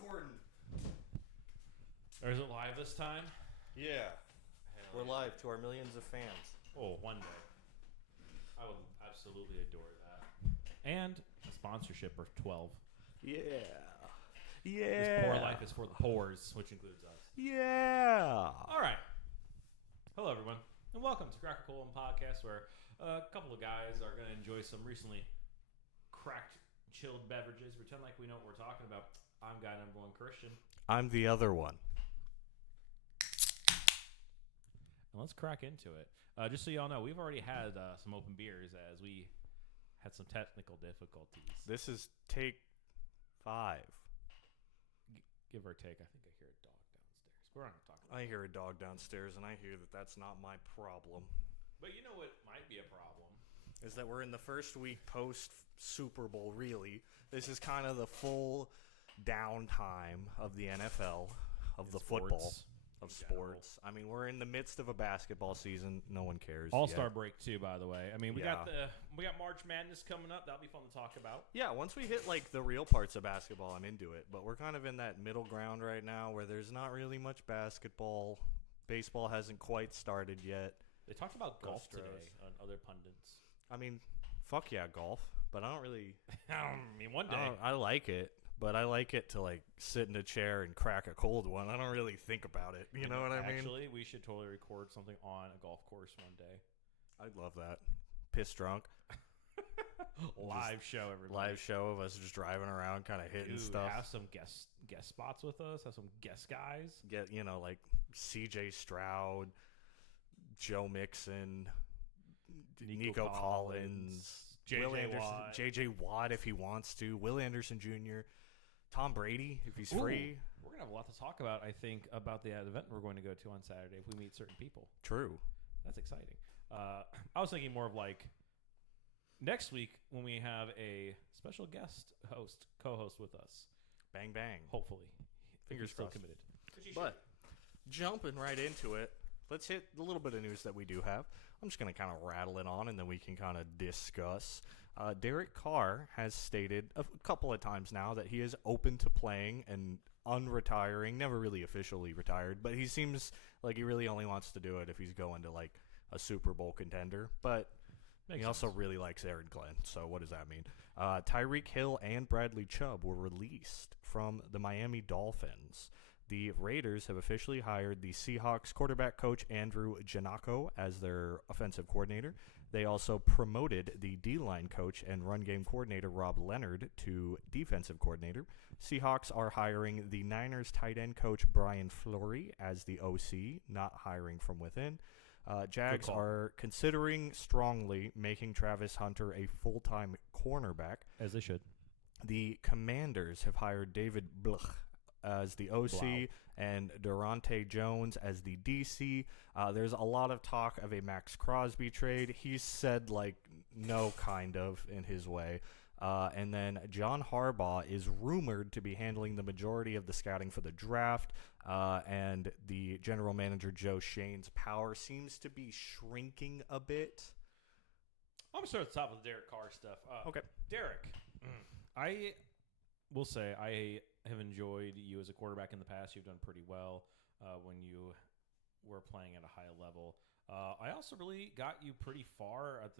recording. Or is it live this time? Yeah. We're live to our millions of fans. Oh, one day. I would absolutely adore that. And a sponsorship of 12. Yeah. This poor life is for the pores, which includes us. Yeah. All right. Hello, everyone, and welcome to Crack a Cold Podcast, where a couple of guys are going to enjoy some recently cracked, chilled beverages. Pretend like we know what we're talking about. I'm guy number one, Christian. I'm the other one. And let's crack into it. Just so y'all know, we've already had some open beers as we had some technical difficulties. This is take 5. Give or take. I think I hear a dog downstairs. We're not going to talk about I hear a dog downstairs, and I hear that that's not my problem. But you know what might be a problem? Is that we're in the first week post Super Bowl, really. This is kind of the full downtime of the NFL, of the football, of sports. I mean, we're in the midst of a basketball season. No one cares. All-Star break, too, by the way. I mean, we Yeah. got March Madness coming up. That'll be fun to talk about. Yeah, once we hit, like, the real parts of basketball, I'm into it. But we're kind of in that middle ground right now where there's not really much basketball. Baseball hasn't quite started yet. They talked about golf Astros. today on other pundits. I mean, fuck yeah, golf. But I don't really... I mean, one day. I like it. But I like it to, like, sit in a chair and crack a cold one. I don't really think about it. You know what I mean? Actually, we should totally record something on a golf course one day. I'd love that. Piss drunk. Live show, everybody. Live show of us just driving around, kind of hitting stuff. Have some guest spots with us. Have some guest guys. Get, like C.J. Stroud, Joe Mixon, Nico Collins, Will Anderson, Watt. J.J. Watt if he wants to, Will Anderson Jr., Tom Brady if he's free. We're going to have a lot to talk about, I think, about the event we're going to go to on Saturday if we meet certain people. True. That's exciting. I was thinking more of like next week when we have a special guest co-host with us. Bang, bang. Hopefully. Fingers still crossed. committed. But jumping right into it, let's hit the little bit of news that we do have. I'm just going to kind of rattle it on, and then we can kind of discuss. Derek Carr has stated a couple of times now that he is open to playing and unretiring. Never really officially retired, but he seems like he really only wants to do it if he's going to, like, a Super Bowl contender. But he also really likes Aaron Glenn, so what does that mean? Tyreek Hill and Bradley Chubb were released from the Miami Dolphins. The Raiders have officially hired the Seahawks quarterback coach Andrew Janocko as their offensive coordinator. They also promoted the D-line coach and run game coordinator Rob Leonard to defensive coordinator. Seahawks are hiring the Niners tight end coach Brian Fleury as the OC, not hiring from within. Jags are considering strongly making Travis Hunter a full-time cornerback. As they should. The Commanders have hired David Bluch as the OC and Durante Jones as the DC. There's a lot of talk of a Max Crosby trade. He's said, like, no, kind of, in his way. And then John Harbaugh is rumored to be handling the majority of the scouting for the draft. And the general manager, Joe Shane's power seems to be shrinking a bit. I'm going to start at the top of the Derek Carr stuff. Okay. Derek, I will say I have enjoyed you as a quarterback in the past. You've done pretty well when you were playing at a high level. I also really got you pretty far at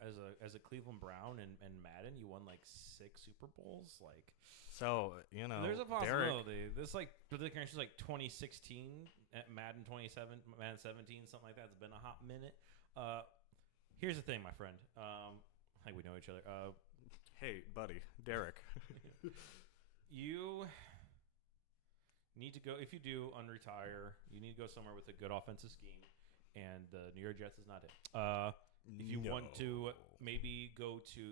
as a Cleveland Brown and Madden. You won like 6 Super Bowls. Like, so there's a possibility. Derek, This particular is like 2016 at Madden 27, Madden 17, something like that. It's been a hot minute. Here's the thing, my friend. I think we know each other. Hey, buddy, Derek. You need to go, if you do unretire, you need to go somewhere with a good offensive scheme, and the New York Jets is not it. If you want to maybe go to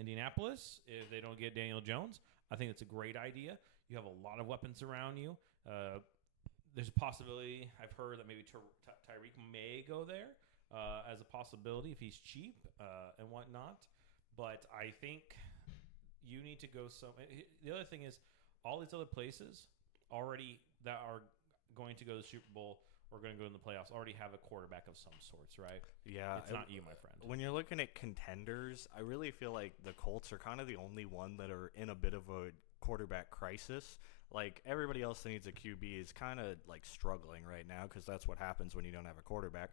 Indianapolis, if they don't get Daniel Jones, I think it's a great idea. You have a lot of weapons around you. There's a possibility, I've heard that maybe Tyreek may go there as a possibility if he's cheap and whatnot. But I think you need to go the other thing is all these other places already that are going to go to the Super Bowl or going to go in the playoffs already have a quarterback of some sorts, right? Yeah. It's not you, my friend. When you're looking at contenders, I really feel like the Colts are kind of the only one that are in a bit of a quarterback crisis. Like, everybody else that needs a QB is kind of, like, struggling right now because that's what happens when you don't have a quarterback.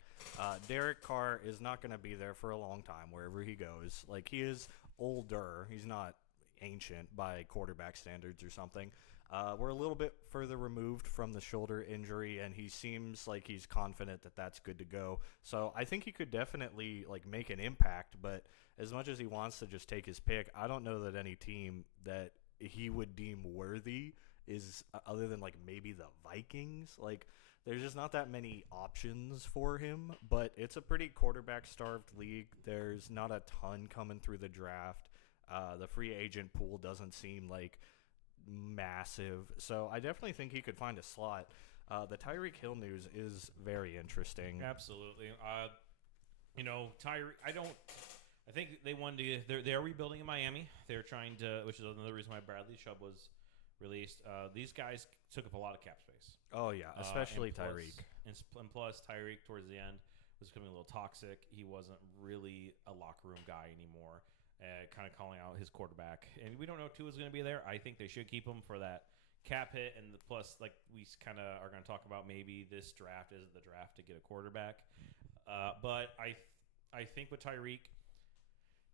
Derek Carr is not going to be there for a long time wherever he goes. Like, he is older. He's not ancient by quarterback standards or something. We're a little bit further removed from the shoulder injury, and he seems like he's confident that that's good to go. So I think he could definitely, like, make an impact, but as much as he wants to just take his pick, I don't know that any team that he would deem worthy is other than like maybe the Vikings. Like, there's just not that many options for him, but it's a pretty quarterback starved league. There's not a ton coming through the draft. The free agent pool doesn't seem like massive, so I definitely think he could find a slot. The Tyreek Hill news is very interesting. Absolutely. Tyreek. I think they wanted to. They're rebuilding in Miami. They're trying to, which is another reason why Bradley Chubb was released. These guys took up a lot of cap space. Oh yeah, especially and plus, Tyreek. And plus, Tyreek towards the end was becoming a little toxic. He wasn't really a locker room guy anymore. Kind of calling out his quarterback, and we don't know if Tua's going to be there. I think they should keep him for that cap hit, and plus, like we kind of are going to talk about, maybe this draft is the draft to get a quarterback. But I think with Tyreek,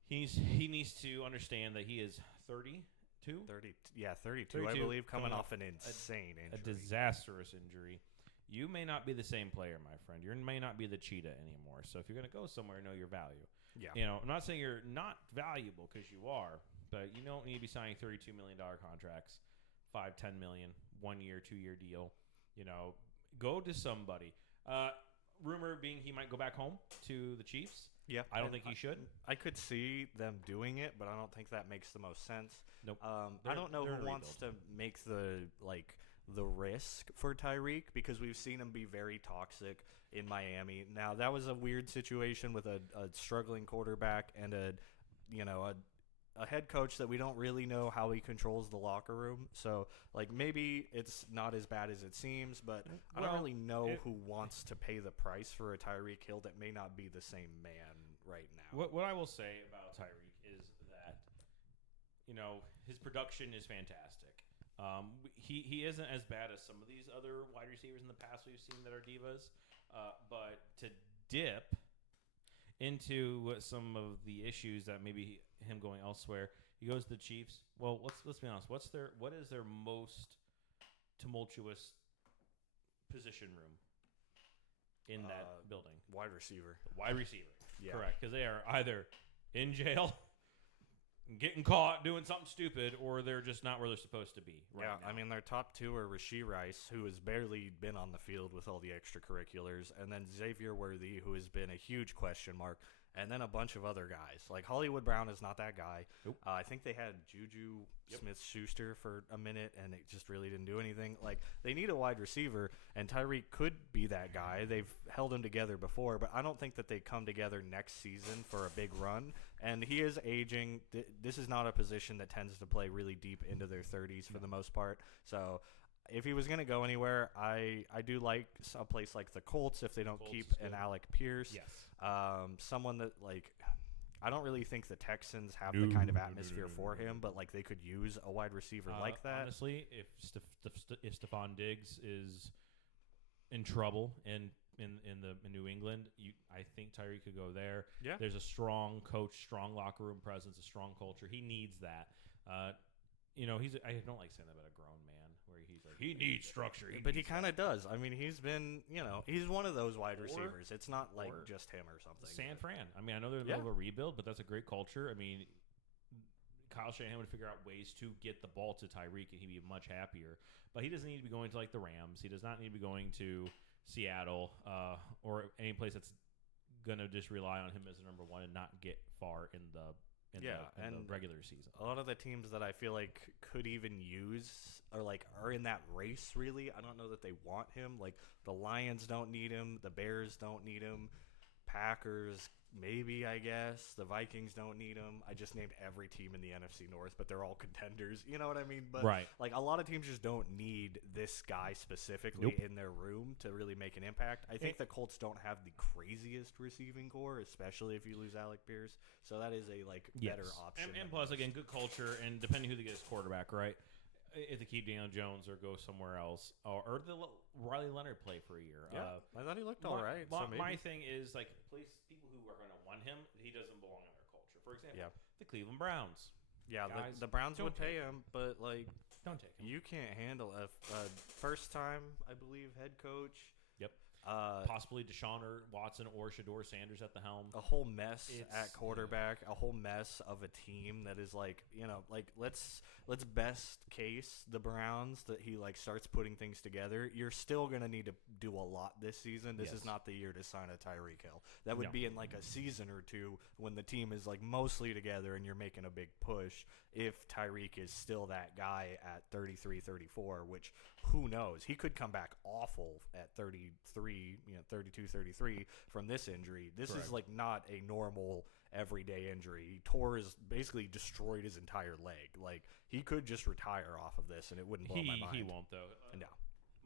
he needs to understand that he is 32. 32, I believe, coming off an insane injury. A disastrous injury. You may not be the same player, my friend. You may not be the cheetah anymore. So if you're going to go somewhere, know your value. Yeah. I'm not saying you're not valuable, because you are, but you don't need to be signing $32 million contracts, $5-10 million, 1 year, 2 year deal. Go to somebody. Rumor being he might go back home to the Chiefs. Yeah, I don't think he should. I could see them doing it, but I don't think that makes the most sense. Nope. I don't know who wants to make the risk for Tyreek, because we've seen him be very toxic in Miami. Now, that was a weird situation with a struggling quarterback and a head coach that we don't really know how he controls the locker room. So, like, maybe it's not as bad as it seems, but I don't really know who wants to pay the price for a Tyreek Hill that may not be the same man right now. What I will say about Tyreek is that, his production is fantastic. He isn't as bad as some of these other wide receivers in the past we've seen that are divas, but to dip into some of the issues that maybe him going elsewhere, he goes to the Chiefs. Well, let's be honest. What is their most tumultuous position room in that building? Wide receiver. Wide receiver. Yeah. Correct, because they are either in jail, getting caught doing something stupid, or they're just not where they're supposed to be right now. I mean, their top two are Rashee Rice, who has barely been on the field with all the extracurriculars, and then Xavier Worthy, who has been a huge question mark, and then a bunch of other guys. Like, Hollywood Brown is not that guy. Nope. I think they had Juju Smith-Schuster for a minute, and it just really didn't do anything. Like, they need a wide receiver, and Tyreek could be that guy. They've held him together before, but I don't think that they come together next season for a big run. And he is aging. This is not a position that tends to play really deep into their 30s for the most part. So if he was going to go anywhere, I do like a place like the Colts if they don't keep an Alec Pierce. Yes. Someone that, like, I don't really think the Texans have the kind of atmosphere for him, but, like, they could use a wide receiver like that. Honestly, if Stephon Diggs is in trouble in New England, I think Tyreek could go there. Yeah. There's a strong coach, strong locker room presence, a strong culture. He needs that. I don't like saying that about a grown man, where he's like, he needs structure. But he kind of does. I mean, he's been, he's one of those wide receivers. It's not like just him or something. San Fran. I mean, I know they're in the middle of a rebuild, but that's a great culture. I mean, Kyle Shanahan would figure out ways to get the ball to Tyreek, and he'd be much happier. But he doesn't need to be going to, like, the Rams. He does not need to be going to Seattle or any place that's going to just rely on him as a number one and not get far in the regular season. A lot of the teams that I feel like could even use or like are in that race, really, I don't know that they want him. Like, the Lions don't need him. The Bears don't need him. Packers, maybe, I guess. The Vikings don't need him. I just named every team in the NFC North, but they're all contenders. You know what I mean? But like, a lot of teams just don't need this guy specifically in their room to really make an impact. I think the Colts don't have the craziest receiving core, especially if you lose Alec Pierce. So that is a better option. And plus, again, good culture, and depending who they get as quarterback, right? if they keep Daniel Jones or go somewhere else, or Riley Leonard play for a year. Yeah, I thought he looked all right. My thing is like people who are going to want him, he doesn't belong in their culture. For example, the Cleveland Browns. Yeah, Guys, the Browns would pay him, but like, don't take him. You can't handle a first time, I believe, head coach. Yep. Possibly Deshaun or Watson or Shador Sanders at the helm. A whole mess at quarterback. A whole mess of a team that is like, let's best case the Browns that he like starts putting things together. You're still gonna need to do a lot this season. This is not the year to sign a Tyreek Hill. That would be in like a season or two when the team is like mostly together and you're making a big push. If Tyreek is still that guy at 33, 34, which who knows? He could come back awful at 33, 32, 33 from this injury. This is like not a normal everyday injury. He basically destroyed his entire leg. Like he could just retire off of this and it wouldn't blow my mind. He won't though. No.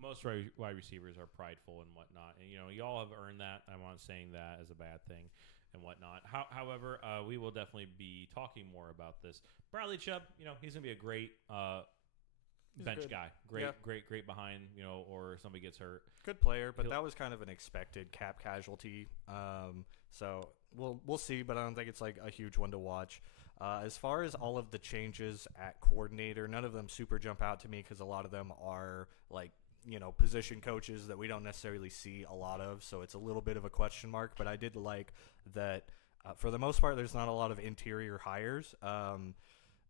Most wide receivers are prideful and whatnot, and y'all have earned that. I'm not saying that as a bad thing and whatnot. However, we will definitely be talking more about this. Bradley Chubb, he's gonna be a great bench guy. Great behind, or somebody gets hurt. Good player, but that was kind of an expected cap casualty. So we'll see, but I don't think it's like a huge one to watch. As far as all of the changes at coordinator, none of them super jump out to me because a lot of them are like position coaches that we don't necessarily see a lot of. So it's a little bit of a question mark. But I did like that for the most part, there's not a lot of interior hires.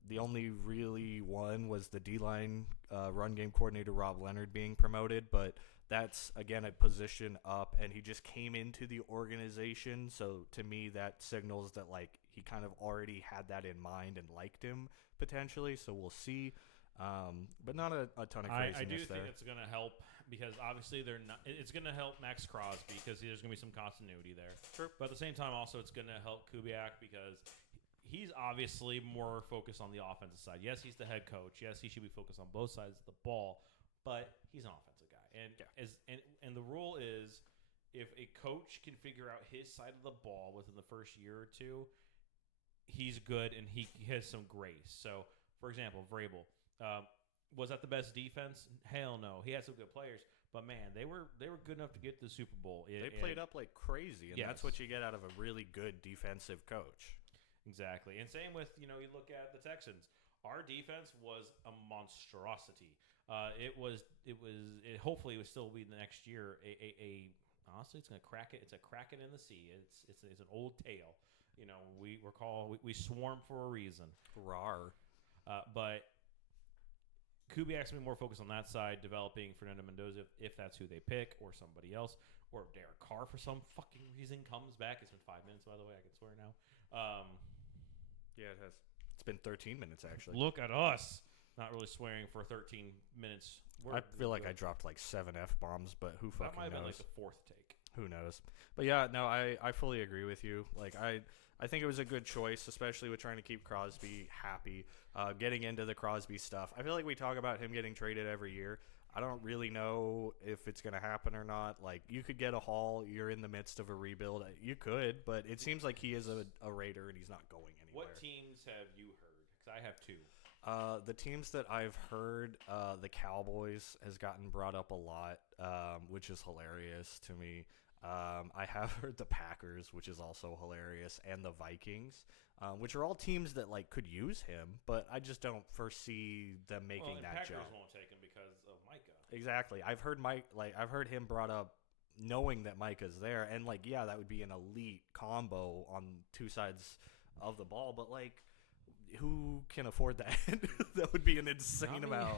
The only really one was the D-line run game coordinator, Rob Leonard, being promoted. But that's, again, a position up, and he just came into the organization. So to me, that signals that, like, he kind of already had that in mind and liked him potentially. So we'll see. But not a ton of craziness I do there. think it's going to help because obviously it's going to help Max Crosby because there's going to be some continuity there. Sure. But at the same time, also, it's going to help Kubiak because he's obviously more focused on the offensive side. Yes, he's the head coach. Yes, he should be focused on both sides of the ball, but he's an offensive guy. And the rule is if a coach can figure out his side of the ball within the first year or two, he's good and he has some grace. So, for example, Vrabel. Was that the best defense? Hell no. He had some good players, but man, they were good enough to get to the Super Bowl. They played up like crazy, and that's what you get out of a really good defensive coach. Exactly. And same with, you look at the Texans. Our defense was a monstrosity. Hopefully it will still be the next year honestly, it's going to crack it. It's a kraken in the sea. It's an old tale. We swarm for a reason. Rawr. But Kubiak's going to be more focused on that side, developing Fernando Mendoza if that's who they pick, or somebody else, or if Derek Carr for some fucking reason comes back. It's been 5 minutes, by the way. I can swear now. Yeah, it has. It's been 13 minutes, actually. Look at us. Not really swearing for 13 minutes. I feel like I dropped like 7 F-bombs, but who fucking knows? That might have been like the fourth take. Who knows? But yeah, no, I fully agree with you. Like, I think it was a good choice, especially with trying to keep Crosby happy. Getting into the Crosby stuff, I feel like we talk about him getting traded every year. I don't really know if it's going to happen or not. Like, you could get a haul. You're in the midst of a rebuild. You could, but it seems like he is a Raider and he's not going anywhere. What teams have you heard? Because I have two. The teams that I've heard, the Cowboys has gotten brought up a lot, which is hilarious to me. I have heard the Packers, which is also hilarious, and the Vikings, which are all teams that like could use him, but I just don't foresee them making that jump. Packers won't take him because of Micah. Exactly. I've heard him brought up knowing that Micah's there, and like, yeah, that would be an elite combo on two sides of the ball, but like, who can afford that? That would be an insane amount.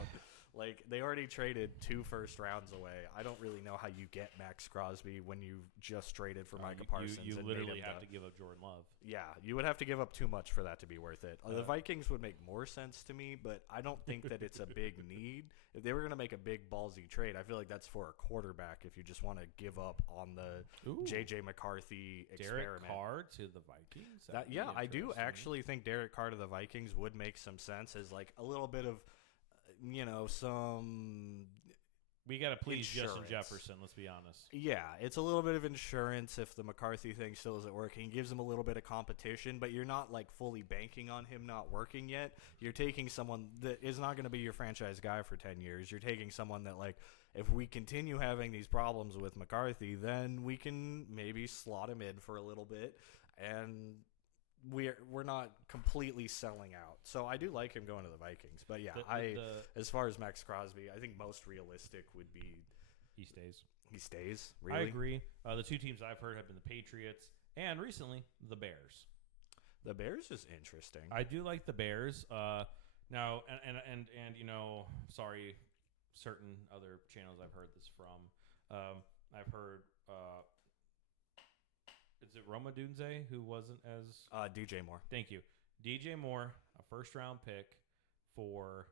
Like, they already traded 2 first rounds away. I don't really know how you get Max Crosby when you just traded for Micah Parsons. You literally have to give up Jordan Love. Yeah, you would have to give up too much for that to be worth it. The Vikings would make more sense to me, but I don't think that it's a big need. If they were going to make a big ballsy trade, I feel like that's for a quarterback if you just want to give up on the J.J. McCarthy experiment. Derek Carr to the Vikings? Yeah, I do actually think Derek Carr to the Vikings would make some sense as like a little bit of some We got to please Justin insurance. Jefferson, let's be honest. Yeah, it's a little bit of insurance if the McCarthy thing still isn't working. It gives him a little bit of competition, but you're not like fully banking on him not working yet. You're taking someone that is not going to be your franchise guy for 10 years. You're taking someone that, like, if we continue having these problems with McCarthy, then we can maybe slot him in for a little bit, and we're not completely selling out. So I do like him going to the Vikings. But yeah, as far as Max Crosby, I think most realistic would be he stays. He stays. Really? I agree. The two teams I've heard have been the Patriots and recently the Bears. The Bears is interesting. I do like the Bears. Now, and you know, sorry, certain other channels I've heard this from. I've heard. Is it Roma Dunze who wasn't as DJ Moore? Thank you, DJ Moore, a first-round pick for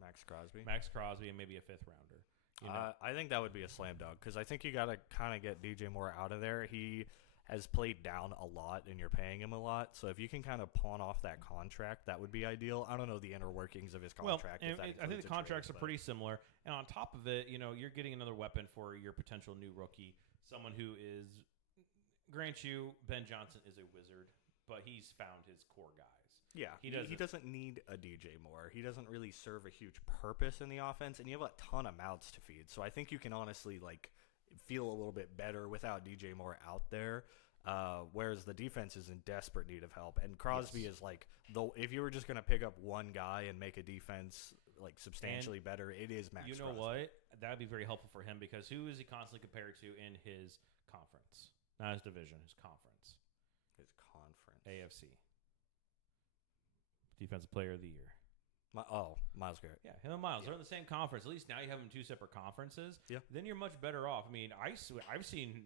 Max Crosby, and maybe a fifth rounder. You know? I think that would be a slam dunk because I think you got to kind of get DJ Moore out of there. He has played down a lot, and you're paying him a lot. So if you can kind of pawn off that contract, that would be ideal. I don't know the inner workings of his contract. Well, I think the contracts are pretty similar. And on top of it, you know, you're getting another weapon for your potential new rookie, someone who is, grant you, Ben Johnson is a wizard, but he's found his core guys. Yeah, he doesn't need a DJ Moore. He doesn't really serve a huge purpose in the offense, and you have a ton of mouths to feed. So I think you can honestly feel a little bit better without DJ Moore out there. Whereas the defense is in desperate need of help, and Crosby is if you were just going to pick up one guy and make a defense substantially better, it is Max. You know Crosby. what? That would be very helpful for him because who is he constantly compared to in his conference? Not his division, his conference. His conference. AFC. Defensive Player of the Year. Myles Garrett. Yeah, him and Miles. They're in the same conference. At least now you have them two separate conferences. Yeah. Then you're much better off. I mean, I've seen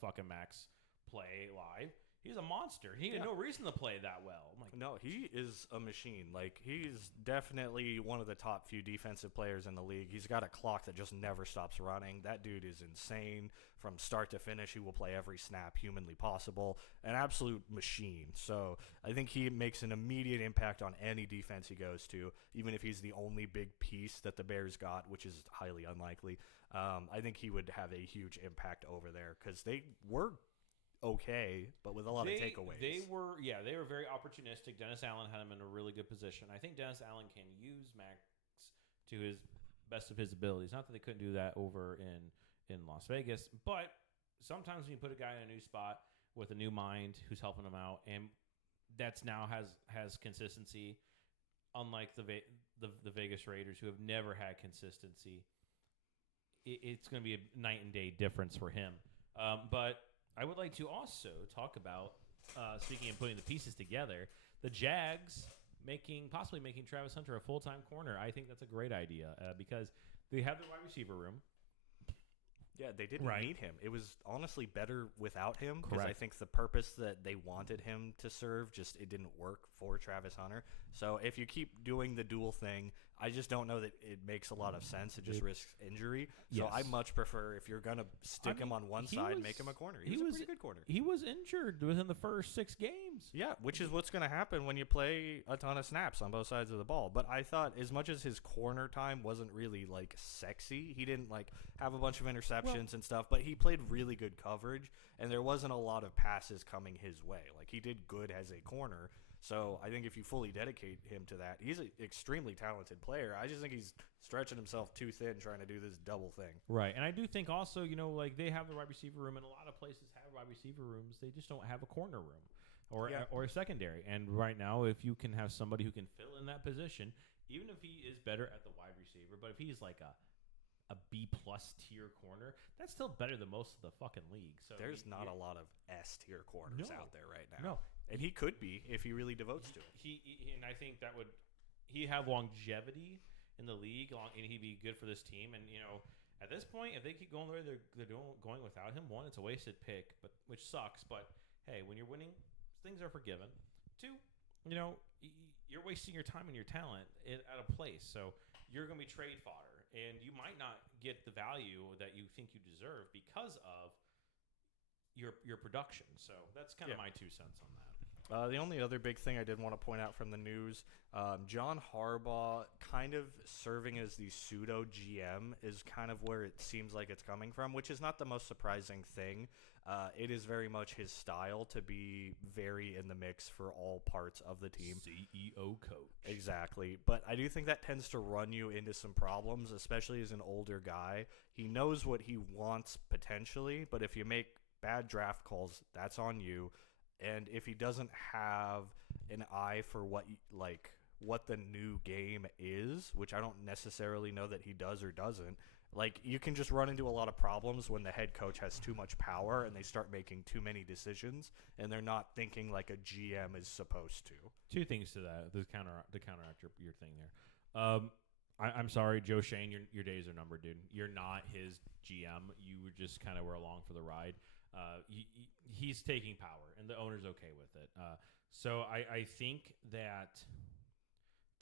fucking Max play live. He's a monster. He had no reason to play that well. No, he is a machine. He's definitely one of the top few defensive players in the league. He's got a clock that just never stops running. That dude is insane. From start to finish, he will play every snap humanly possible. An absolute machine. So I think he makes an immediate impact on any defense he goes to, even if he's the only big piece that the Bears got, which is highly unlikely. I think he would have a huge impact over there because they were okay, but with a lot of takeaways. They were very opportunistic. Dennis Allen had him in a really good position. I think Dennis Allen can use Max to his best of his abilities. Not that they couldn't do that over in Las Vegas, but sometimes when you put a guy in a new spot with a new mind who's helping him out, and that's now has consistency, unlike the Vegas Raiders who have never had consistency. It's going to be a night and day difference for him. But I would like to also talk about, speaking of putting the pieces together, the Jags possibly making Travis Hunter a full-time corner. I think that's a great idea because they have the wide receiver room. Yeah, they didn't need him. It was honestly better without him because Correct. I think the purpose that they wanted him to serve it didn't work for Travis Hunter. So if you keep doing the dual thing, I just don't know that it makes a lot of sense. It just risks injury. So Yes. I much prefer if you're going to stick him on one side, make him a corner. He was a pretty good corner. He was injured within the first 6 games. Yeah, which is what's going to happen when you play a ton of snaps on both sides of the ball. But I thought as much as his corner time wasn't really sexy, he didn't have a bunch of interceptions and stuff, but he played really good coverage and there wasn't a lot of passes coming his way. He did good as a corner. So I think if you fully dedicate him to that, he's an extremely talented player. I just think he's stretching himself too thin trying to do this double thing. Right. And I do think also, they have the wide receiver room, and a lot of places have wide receiver rooms. They just don't have a corner room or a secondary. And right now, if you can have somebody who can fill in that position, even if he is better at the wide receiver, but if he's a B-plus tier corner, that's still better than most of the fucking league. So there's not a lot of S-tier corners out there right now. No. And he could be if he really devotes to it. And I think that he have longevity in the league, and he'd be good for this team. And at this point, if they keep going the way they're going without him, one, it's a wasted pick, which sucks. But hey, when you're winning, things are forgiven. Two, you're wasting your time and your talent at a place, so you're going to be trade fodder, and you might not get the value that you think you deserve because of your production. So that's kind of my 2 cents on that. The only other big thing I did want to point out from the news, John Harbaugh kind of serving as the pseudo GM is kind of where it seems like it's coming from, which is not the most surprising thing. It is very much his style to be very in the mix for all parts of the team. CEO coach. Exactly. But I do think that tends to run you into some problems, especially as an older guy. He knows what he wants potentially, but if you make bad draft calls, that's on you. And if he doesn't have an eye for what the new game is, which I don't necessarily know that he does or doesn't, like you can just run into a lot of problems when the head coach has too much power and they start making too many decisions and they're not thinking like a GM is supposed to. Two things to that to counteract your thing there. I'm sorry, Joe Shane, your days are numbered, dude. You're not his GM. You just kind of were along for the ride. He's taking power, and the owner's okay with it. So I think that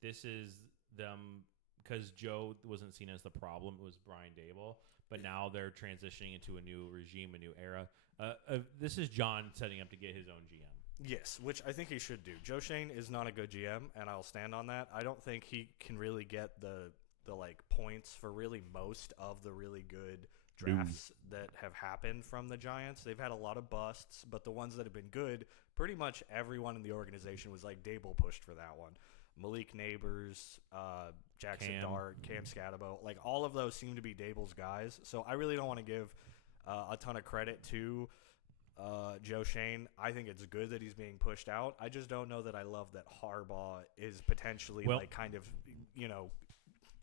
this is them because Joe wasn't seen as the problem. It was Brian Dable, but now they're transitioning into a new regime, a new era. This is John setting up to get his own GM. Yes, which I think he should do. Joe Shane is not a good GM, and I'll stand on that. I don't think he can really get the like points for really most of the really good drafts that have happened from the Giants. They've had a lot of busts, but the ones that have been good, pretty much everyone in the organization was like Dable pushed for that one. Malik Neighbors, Jackson Dart, Cam Scatabo, like all of those seem to be Dable's guys. So I really don't want to give a ton of credit to Joe Shane. I think it's good that he's being pushed out. I just don't know that I love that Harbaugh is potentially kind of,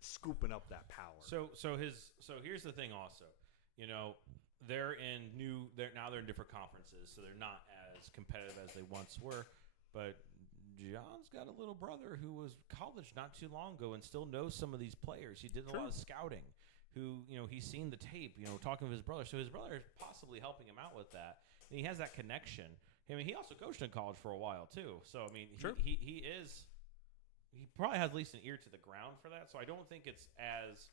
scooping up that power. So here's the thing also. They're now in different conferences, so they're not as competitive as they once were. But John's got a little brother who was college not too long ago and still knows some of these players. He did a lot of scouting. He's seen the tape, talking with his brother. So his brother is possibly helping him out with that. And he has that connection. I mean, he also coached in college for a while too. So I mean, he probably has at least an ear to the ground for that. So I don't think it's as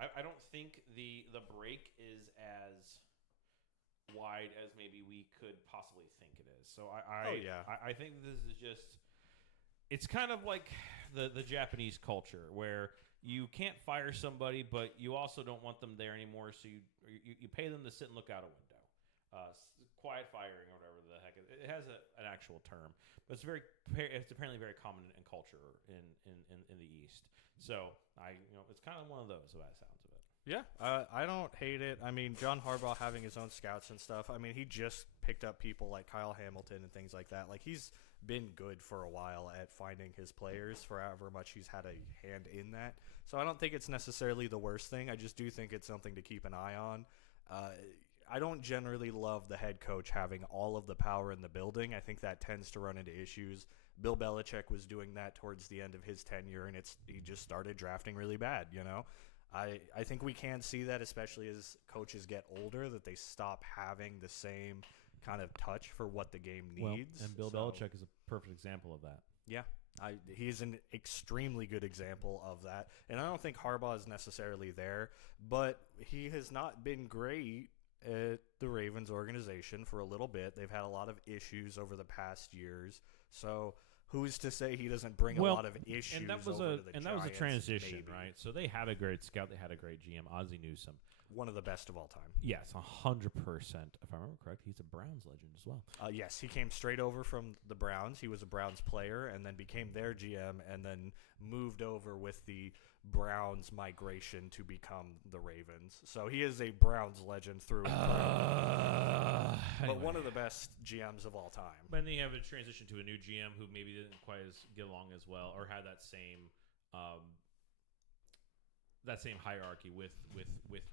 I don't think the break is as wide as maybe we could possibly think it is. So I think this is just it's kind of like the Japanese culture where you can't fire somebody, but you also don't want them there anymore. So you pay them to sit and look out a window. Quiet firing or whatever the heck. It has an actual term, but it's apparently very common in culture in the East. So it's kind of one of those by the sounds of it. Yeah, I don't hate it. I mean, John Harbaugh having his own scouts and stuff. I mean, he just picked up people like Kyle Hamilton and things like that. Like he's been good for a while at finding his players for however much he's had a hand in that. So I don't think it's necessarily the worst thing. I just do think it's something to keep an eye on. I don't generally love the head coach having all of the power in the building. I think that tends to run into issues. Bill Belichick was doing that towards the end of his tenure, and he just started drafting really bad, I think we can see that, especially as coaches get older, that they stop having the same kind of touch for what the game needs. And Bill Belichick is a perfect example of that. Yeah, he's an extremely good example of that. And I don't think Harbaugh is necessarily there, but he has not been great at the Ravens organization for a little bit. They've had a lot of issues over the past years. So who's to say he doesn't bring a lot of issues and that was over to the and Giants, that was a transition, maybe. Right? So they had a great scout. They had a great GM, Ozzie Newsome. One of the best of all time. Yes, 100%. If I remember correct, he's a Browns legend as well. Yes, he came straight over from the Browns. He was a Browns player and then became their GM and then moved over with the Browns migration to become the Ravens. So he is a Browns legend through and through. But one of the best GMs of all time. But then you have a transition to a new GM who maybe didn't quite get along as well or had that same hierarchy with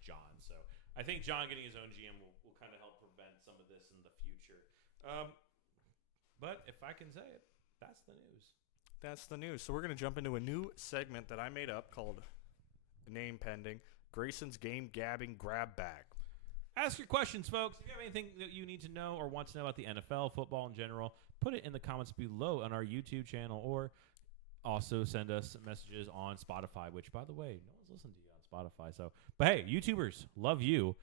John. So I think John getting his own GM will kind of help prevent some of this in the future. But if I can say it, that's the news. That's the news. So we're going to jump into a new segment that I made up called Name Pending, Grayson's Game Gabbing Grab Bag. Ask your questions, folks. If you have anything that you need to know or want to know about the NFL, football in general, put it in the comments below on our YouTube channel or also send us messages on Spotify, which, by the way, no one's listening to you on Spotify. So, but hey, YouTubers, love you.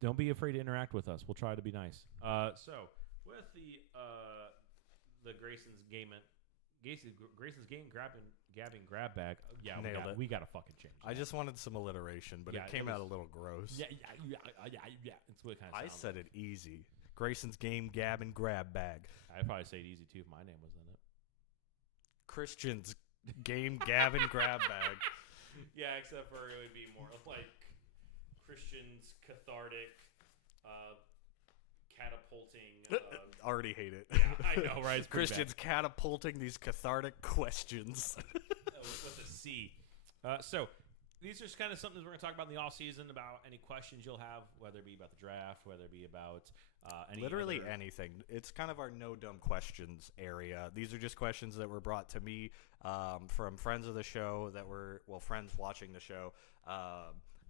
Don't be afraid to interact with us. We'll try to be nice. So, with with the Grayson's game grabbing grab bag. Yeah, Nailed it. we gotta fucking change. I just wanted some alliteration, but it came out a little gross. Yeah. It's what it kind of. I said it easy. Grayson's game gab and grab bag. I'd probably say it easy too if my name was in it. Christian's game gab and grab bag. Yeah, except for it would be more like Christian's cathartic, catapulting. Already hate it. Yeah, I know, right? It's Christian's catapulting these cathartic questions. With a C. So these are just kind of something we're going to talk about in the off season, about any questions you'll have, whether it be about the draft, whether it be about literally anything. It's kind of our no dumb questions area. These are just questions that were brought to me from friends of the show friends watching the show.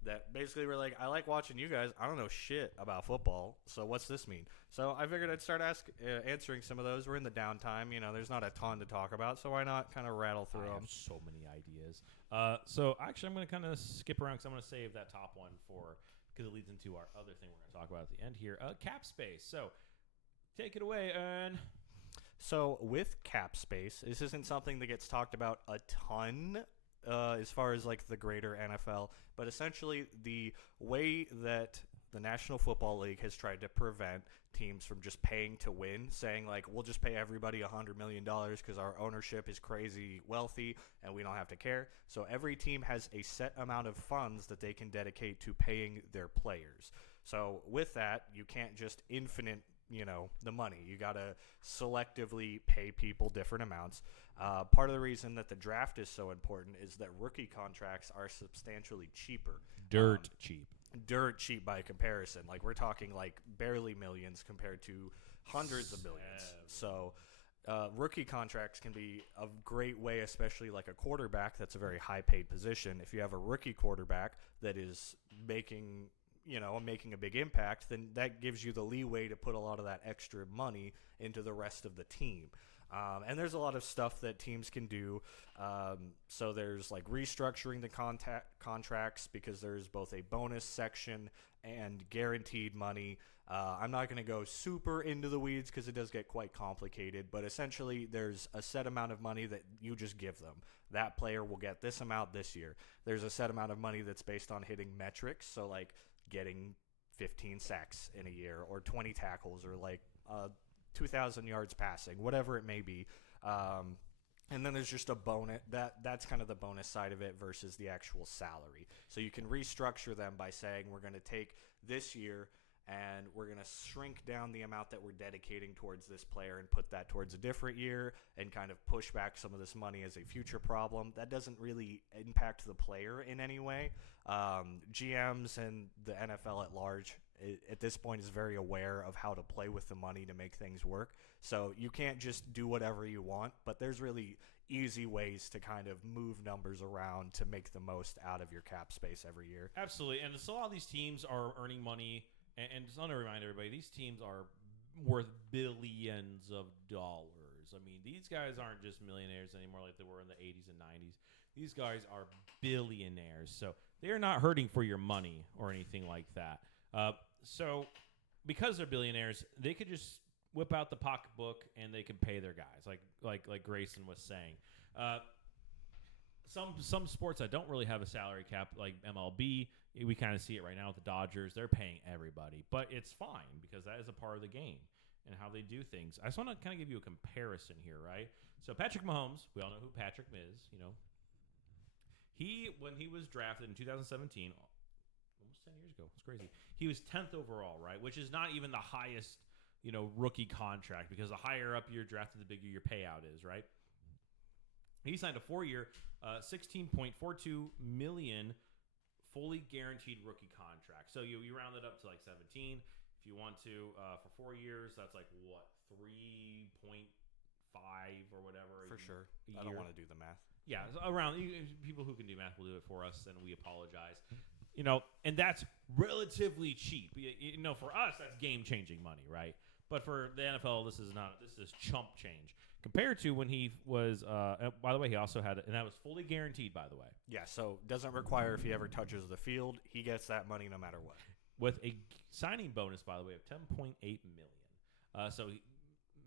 That basically were like, I like watching you guys. I don't know shit about football, so what's this mean? So I figured I'd start answering some of those. We're in the downtime. There's not a ton to talk about, so why not kind of rattle through them? So many ideas. So actually, I'm going to kind of skip around because I'm going to save that top one because it leads into our other thing we're going to talk about at the end here, cap space. So take it away, Aaron. So with cap space, this isn't something that gets talked about a ton as far as like the greater NFL, but essentially the way that the National Football League has tried to prevent teams from just paying to win, saying like, we'll just pay everybody $100 million because our ownership is crazy wealthy and we don't have to care. So every team has a set amount of funds that they can dedicate to paying their players. So with that, you can't just infinite the money. You got to selectively pay people different amounts. Part of the reason that the draft is so important is that rookie contracts are substantially cheaper. Dirt cheap by comparison. Like we're talking like barely millions compared to hundreds of millions. So rookie contracts can be a great way, especially like a quarterback. That's a very high paid position. If you have a rookie quarterback that is making a big impact, then that gives you the leeway to put a lot of that extra money into the rest of the team. And there's a lot of stuff that teams can do. So there's like restructuring the contracts because there's both a bonus section and guaranteed money. I'm not going to go super into the weeds because it does get quite complicated, but essentially there's a set amount of money that you just give them. That player will get this amount this year. There's a set amount of money that's based on hitting metrics. So like getting 15 sacks in a year or 20 tackles or like 2,000 yards passing, whatever it may be. And then there's just a bonus. That's kind of the bonus side of it versus the actual salary. So you can restructure them by saying we're going to take this year and we're going to shrink down the amount that we're dedicating towards this player and put that towards a different year and kind of push back some of this money as a future problem. That doesn't really impact the player in any way. GMs and the NFL at large at this point is very aware of how to play with the money to make things work. So you can't just do whatever you want, but there's really easy ways to kind of move numbers around to make the most out of your cap space every year. Absolutely. And so all these teams are earning money. And just want to remind everybody, these teams are worth billions of dollars. I mean, these guys aren't just millionaires anymore like they were in the 80s and 90s. These guys are billionaires. So they are not hurting for your money or anything like that. So because they're billionaires, they could just whip out the pocketbook and they can pay their guys, like Grayson was saying. Some sports that don't really have a salary cap, like MLB, we kind of see it right now with the Dodgers. They're paying everybody, but it's fine because that is a part of the game and how they do things. I just want to kind of give you a comparison here, right? So Patrick Mahomes, we all know who Patrick is. When he was drafted in 2017, almost 10 years ago, it's crazy. He was 10th overall, right? Which is not even the highest, rookie contract because the higher up you're drafted, the bigger your payout is, right? He signed a 4-year, $16.42 million fully guaranteed rookie contract. So you round it up to like 17. If you want to, for 4 years, that's like what, 3.5 or whatever. For sure. I don't want to do the math. Yeah, around people who can do math will do it for us, and we apologize. And that's relatively cheap. For us, that's game-changing money, right? But for the NFL, this is chump change. Compared to when he was, by the way, he also had, and that was fully guaranteed, by the way. Yeah, so doesn't require if he ever touches the field, he gets that money no matter what. With a signing bonus, by the way, of $10.8 million. So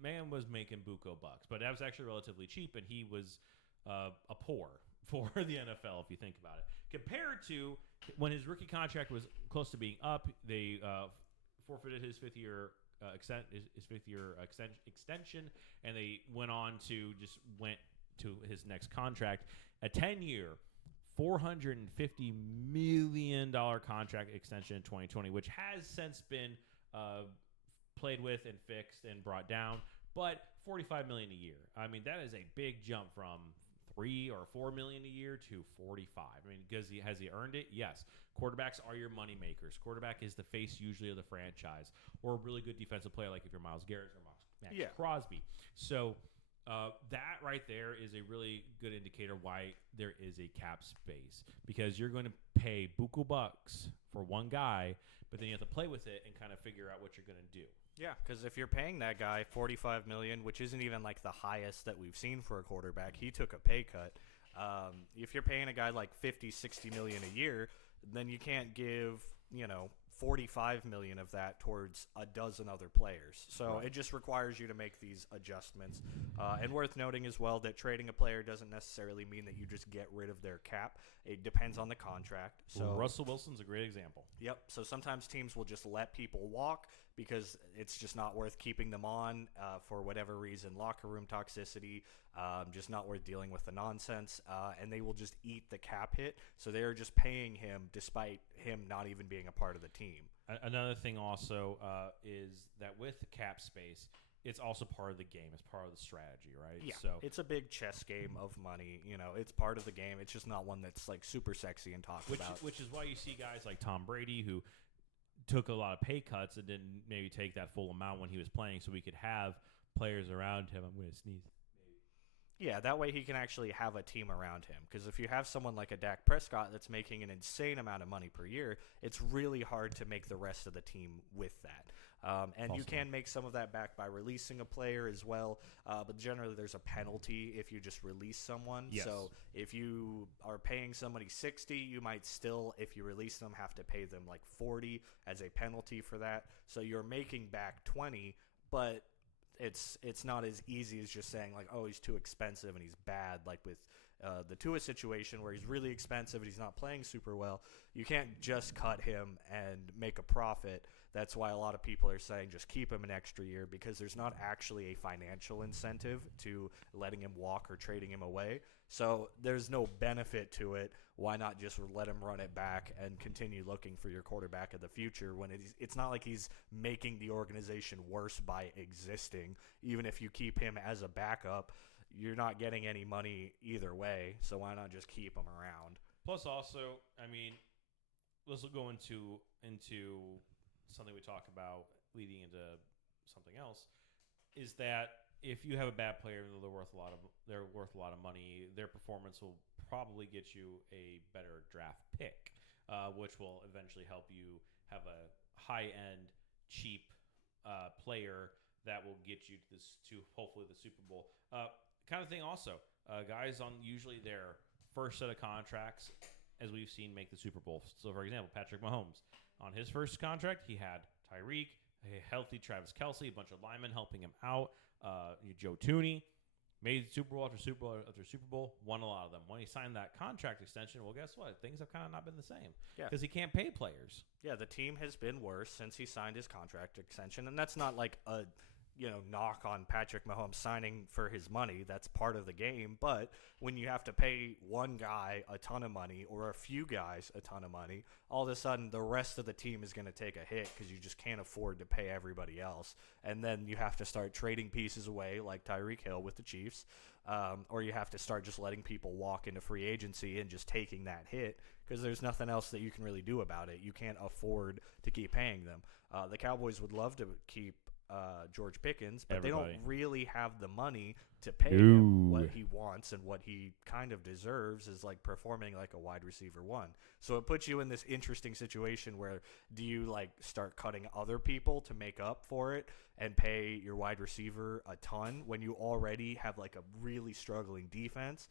man was making buco bucks, but that was actually relatively cheap, and he was a poor for the NFL if you think about it. Compared to when his rookie contract was close to being up, they forfeited his fifth year extension, and they went to his next contract, a 10-year. $450 million contract extension in 2020, which has since been played with and fixed and brought down, but $45 million a year. I mean, that is a big jump from $3 or $4 million a year to $45. I mean, has he earned it? Yes. Quarterbacks are your money makers. Quarterback is the face usually of the franchise, or a really good defensive player, like if you're Myles Garrett or Max Crosby. So. That right there is a really good indicator why there is a cap space, because you're going to pay buku bucks for one guy, but then you have to play with it and kind of figure out what you're going to do. Yeah, because if you're paying that guy $45 million, which isn't even like the highest that we've seen for a quarterback, he took a pay cut. If you're paying a guy like $50-60 million a year, then you can't give 45 million of that towards a dozen other players. So Right. It just requires you to make these adjustments. And worth noting as well that trading a player doesn't necessarily mean that you just get rid of their cap. It depends on the contract. So Russell Wilson's a great example. Yep. So sometimes teams will just let people walk because it's just not worth keeping them on for whatever reason, locker room toxicity, just not worth dealing with the nonsense, and they will just eat the cap hit. So they're just paying him despite him not even being a part of the team. Another thing also is that with cap space, it's also part of the game. It's part of the strategy, right? Yeah, So it's a big chess game of money. It's part of the game. It's just not one that's like super sexy and talked about. Which is why you see guys like Tom Brady who took a lot of pay cuts and didn't maybe take that full amount when he was playing, so we could have players around him. I'm going to sneeze. Yeah, that way he can actually have a team around him. Because if you have someone like a Dak Prescott that's making an insane amount of money per year, it's really hard to make the rest of the team with that. And you can make some of that back by releasing a player as well. But generally there's a penalty if you just release someone. Yes. So if you are paying somebody $60, you might still, if you release them, have to pay them like $40 as a penalty for that. So you're making back $20, but it's not as easy as just saying like, oh, he's too expensive and he's bad. Like with the Tua situation where he's really expensive and he's not playing super well, you can't just cut him and make a profit. That's why a lot of people are saying just keep him an extra year, because there's not actually a financial incentive to letting him walk or trading him away. So there's no benefit to it. Why not just let him run it back and continue looking for your quarterback of the future when it's not like he's making the organization worse by existing. Even if you keep him as a backup, you're not getting any money either way. So why not just keep him around? Plus, also, I mean, let's go into something we talk about leading into something else, is that if you have a bad player, they're worth a lot of money. Their performance will probably get you a better draft pick, which will eventually help you have a high-end, cheap player that will get you to hopefully the Super Bowl. Kind of thing also, guys on usually their first set of contracts, as we've seen, make the Super Bowl. So, for example, Patrick Mahomes. On his first contract, he had Tyreek, a healthy Travis Kelce, a bunch of linemen helping him out. Joe Tooney made Super Bowl after Super Bowl after Super Bowl, won a lot of them. When he signed that contract extension, well, guess what? Things have kind of not been the same because he can't pay players. Yeah, the team has been worse since he signed his contract extension, and that's not like a knock on Patrick Mahomes signing for his money. That's part of the game. But when you have to pay one guy a ton of money or a few guys a ton of money, all of a sudden the rest of the team is going to take a hit because you just can't afford to pay everybody else. And then you have to start trading pieces away like Tyreek Hill with the Chiefs, or you have to start just letting people walk into free agency and just taking that hit because there's nothing else that you can really do about it. You can't afford to keep paying them. The Cowboys would love to keep George Pickens, but they don't really have the money to pay him what he wants, and what he kind of deserves is like performing like a wide receiver one. So it puts you in this interesting situation where do you like start cutting other people to make up for it and pay your wide receiver a ton when you already have like a really struggling defense?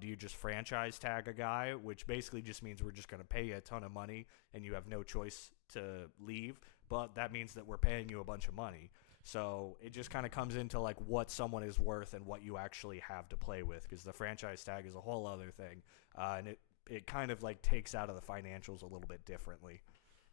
Do you just franchise tag a guy, which basically just means we're just going to pay you a ton of money and you have no choice to leave, but that means that we're paying you a bunch of money. So it just kind of comes into like what someone is worth and what you actually have to play with, because the franchise tag is a whole other thing, and it kind of like takes out of the financials a little bit differently.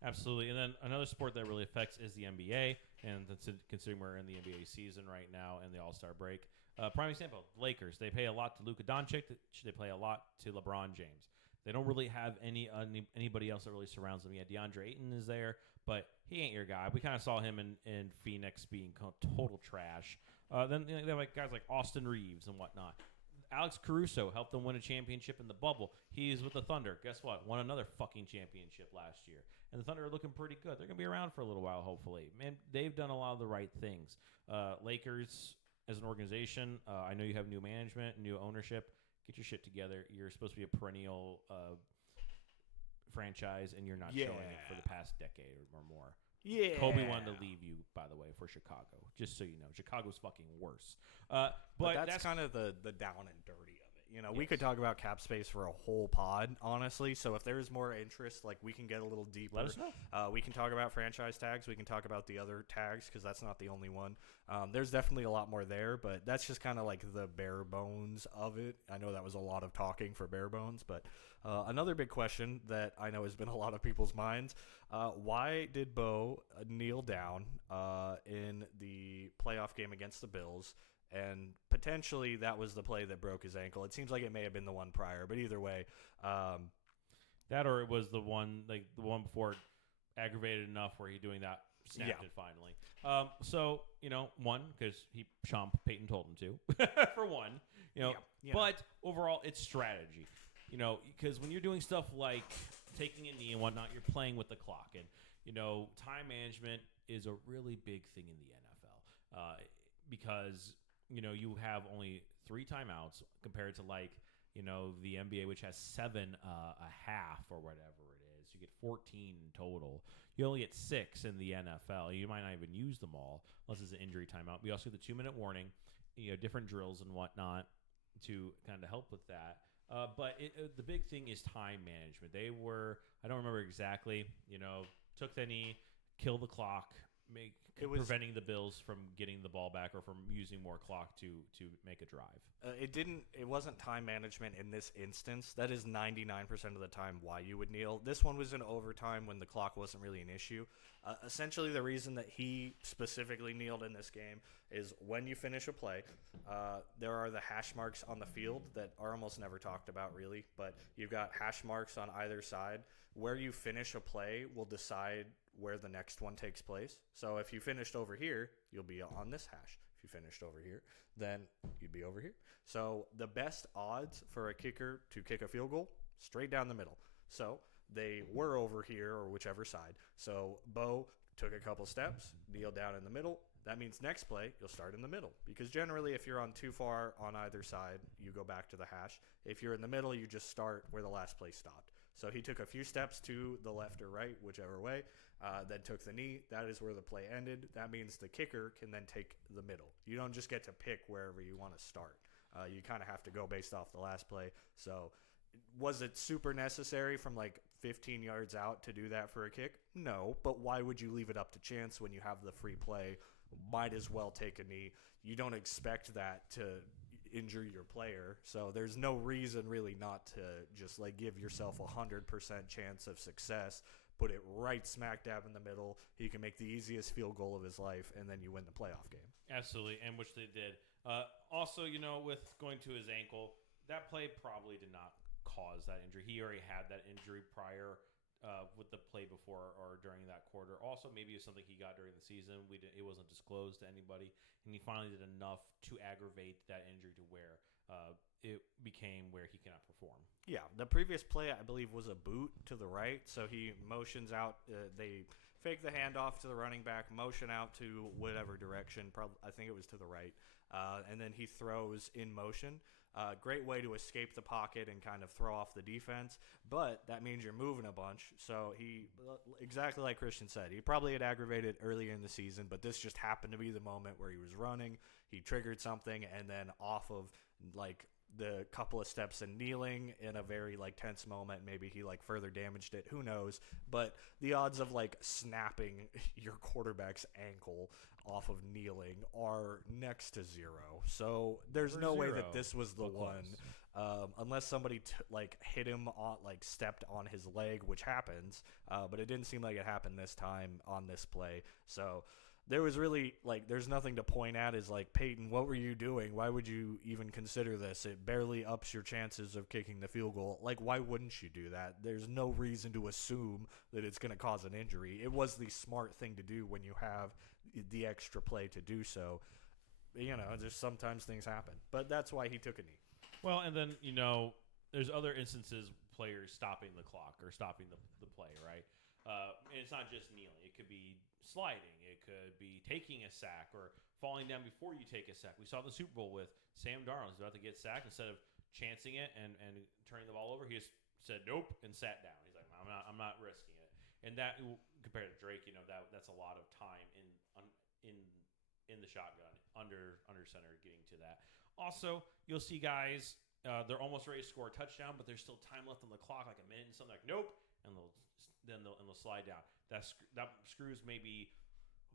Absolutely. And then another sport that really affects is the NBA. And considering we're in the NBA season right now and the All-Star break. Prime example, Lakers. They pay a lot to Luka Doncic. They play a lot to LeBron James. They don't really have anybody else that really surrounds them. Yeah, DeAndre Ayton is there, but he ain't your guy. We kind of saw him in Phoenix being total trash. Then they have like guys like Austin Reeves and whatnot. Alex Caruso helped them win a championship in the bubble. He's with the Thunder. Guess what? Won another fucking championship last year. And the Thunder are looking pretty good. They're going to be around for a little while, hopefully. Man, they've done a lot of the right things. Lakers, as an organization, I know you have new management, new ownership. Get your shit together. You're supposed to be a perennial franchise, and you're not showing it for the past decade or more. Yeah. Kobe wanted to leave you, by the way, for Chicago. Just so you know, Chicago's fucking worse. But that's kind of the down and dirty of it. You know, we could talk about cap space for a whole pod, honestly. So if there's more interest, like we can get a little deeper. Let us know. We can talk about franchise tags. We can talk about the other tags because that's not the only one. There's definitely a lot more there, but that's just kind of like the bare bones of it. I know that was a lot of talking for bare bones, but another big question that I know has been a lot of people's minds. Why did Bo kneel down in the playoff game against the Bills? And potentially that was the play that broke his ankle. It seems like it may have been the one prior, but either way. That or it was the one before aggravated enough where he doing that, snapped it finally. So, one, because Sean Payton told him to, for one. But overall, it's strategy. Because when you're doing stuff like taking a knee and whatnot, you're playing with the clock. And, time management is a really big thing in the NFL because, you have only 3 timeouts compared to the NBA, which has 7 a half or whatever it is. You get 14 in total. You only get 6 in the NFL. You might not even use them all unless it's an injury timeout. We also get the 2-minute warning, different drills and whatnot to kind of help with that. But the big thing is time management. They were, I don't remember exactly, took the knee, kill the clock, preventing the Bills from getting the ball back or from using more clock to make a drive. It wasn't time management in this instance. That is 99% of the time why you would kneel. This one was in overtime when the clock wasn't really an issue. Essentially, the reason that he specifically kneeled in this game is when you finish a play, there are the hash marks on the field that are almost never talked about really, but you've got hash marks on either side. Where you finish a play will decide where the next one takes place. So if you finished over here, you'll be on this hash. If you finished over here, then you'd be over here. So the best odds for a kicker to kick a field goal, straight down the middle. So they were over here or whichever side. So Bo took a couple steps, kneeled down in the middle. That means next play, you'll start in the middle. Because generally, if you're on too far on either side, you go back to the hash. If you're in the middle, you just start where the last play stopped. So he took a few steps to the left or right, whichever way, then took the knee. That is where the play ended. That means the kicker can then take the middle. You don't just get to pick wherever you want to start. You kind of have to go based off the last play. So was it super necessary from like 15 yards out to do that for a kick? No, but why would you leave it up to chance when you have the free play? Might as well take a knee. You don't expect that to injure your player, so there's no reason really not to just like give yourself 100% chance of success. Put it right smack dab in the middle. He can make the easiest field goal of his life, and then you win the playoff game. Absolutely, and which they did. Also, with going to his ankle, that play probably did not cause that injury. He already had that injury prior with the play before or during that quarter. Also, maybe it was something he got during the season. It wasn't disclosed to anybody, and he finally did enough to aggravate that injury to where it became where he cannot perform. Yeah, the previous play, I believe, was a boot to the right, so he motions out. They fake the handoff to the running back, motion out to whatever direction. I think it was to the right, and then he throws in motion. Great way to escape the pocket and kind of throw off the defense, but that means you're moving a bunch. So he, exactly like Christian said, he probably had aggravated earlier in the season, but this just happened to be the moment where he was running. He triggered something, and then off of like the couple of steps and kneeling in a very like tense moment. Maybe he like further damaged it. Who knows? But the odds of like snapping your quarterback's ankle off of kneeling are next to zero. So there's no way that this was the one, unless somebody like hit him on like stepped on his leg, which happens. But it didn't seem like it happened this time on this play. So there was really like there's nothing to point at is like, Peyton, what were you doing? Why would you even consider this? It barely ups your chances of kicking the field goal. Like, why wouldn't you do that? There's no reason to assume that it's going to cause an injury. It was the smart thing to do when you have the extra play to do so. You know, just sometimes things happen, but that's why he took a knee. Well, and then, there's other instances players stopping the clock or stopping the play, right? And it's not just kneeling. It could be sliding. It could be taking a sack or falling down before you take a sack. We saw the Super Bowl with Sam Darnold. He's about to get sacked. Instead of chancing it and turning the ball over, he just said nope and sat down. He's like, I'm not risking it. And that, compared to Drake, that's a lot of time in the shotgun under center getting to that. Also, you'll see guys, they're almost ready to score a touchdown, but there's still time left on the clock, like a minute and something. Like nope, and they'll slide down. That screws maybe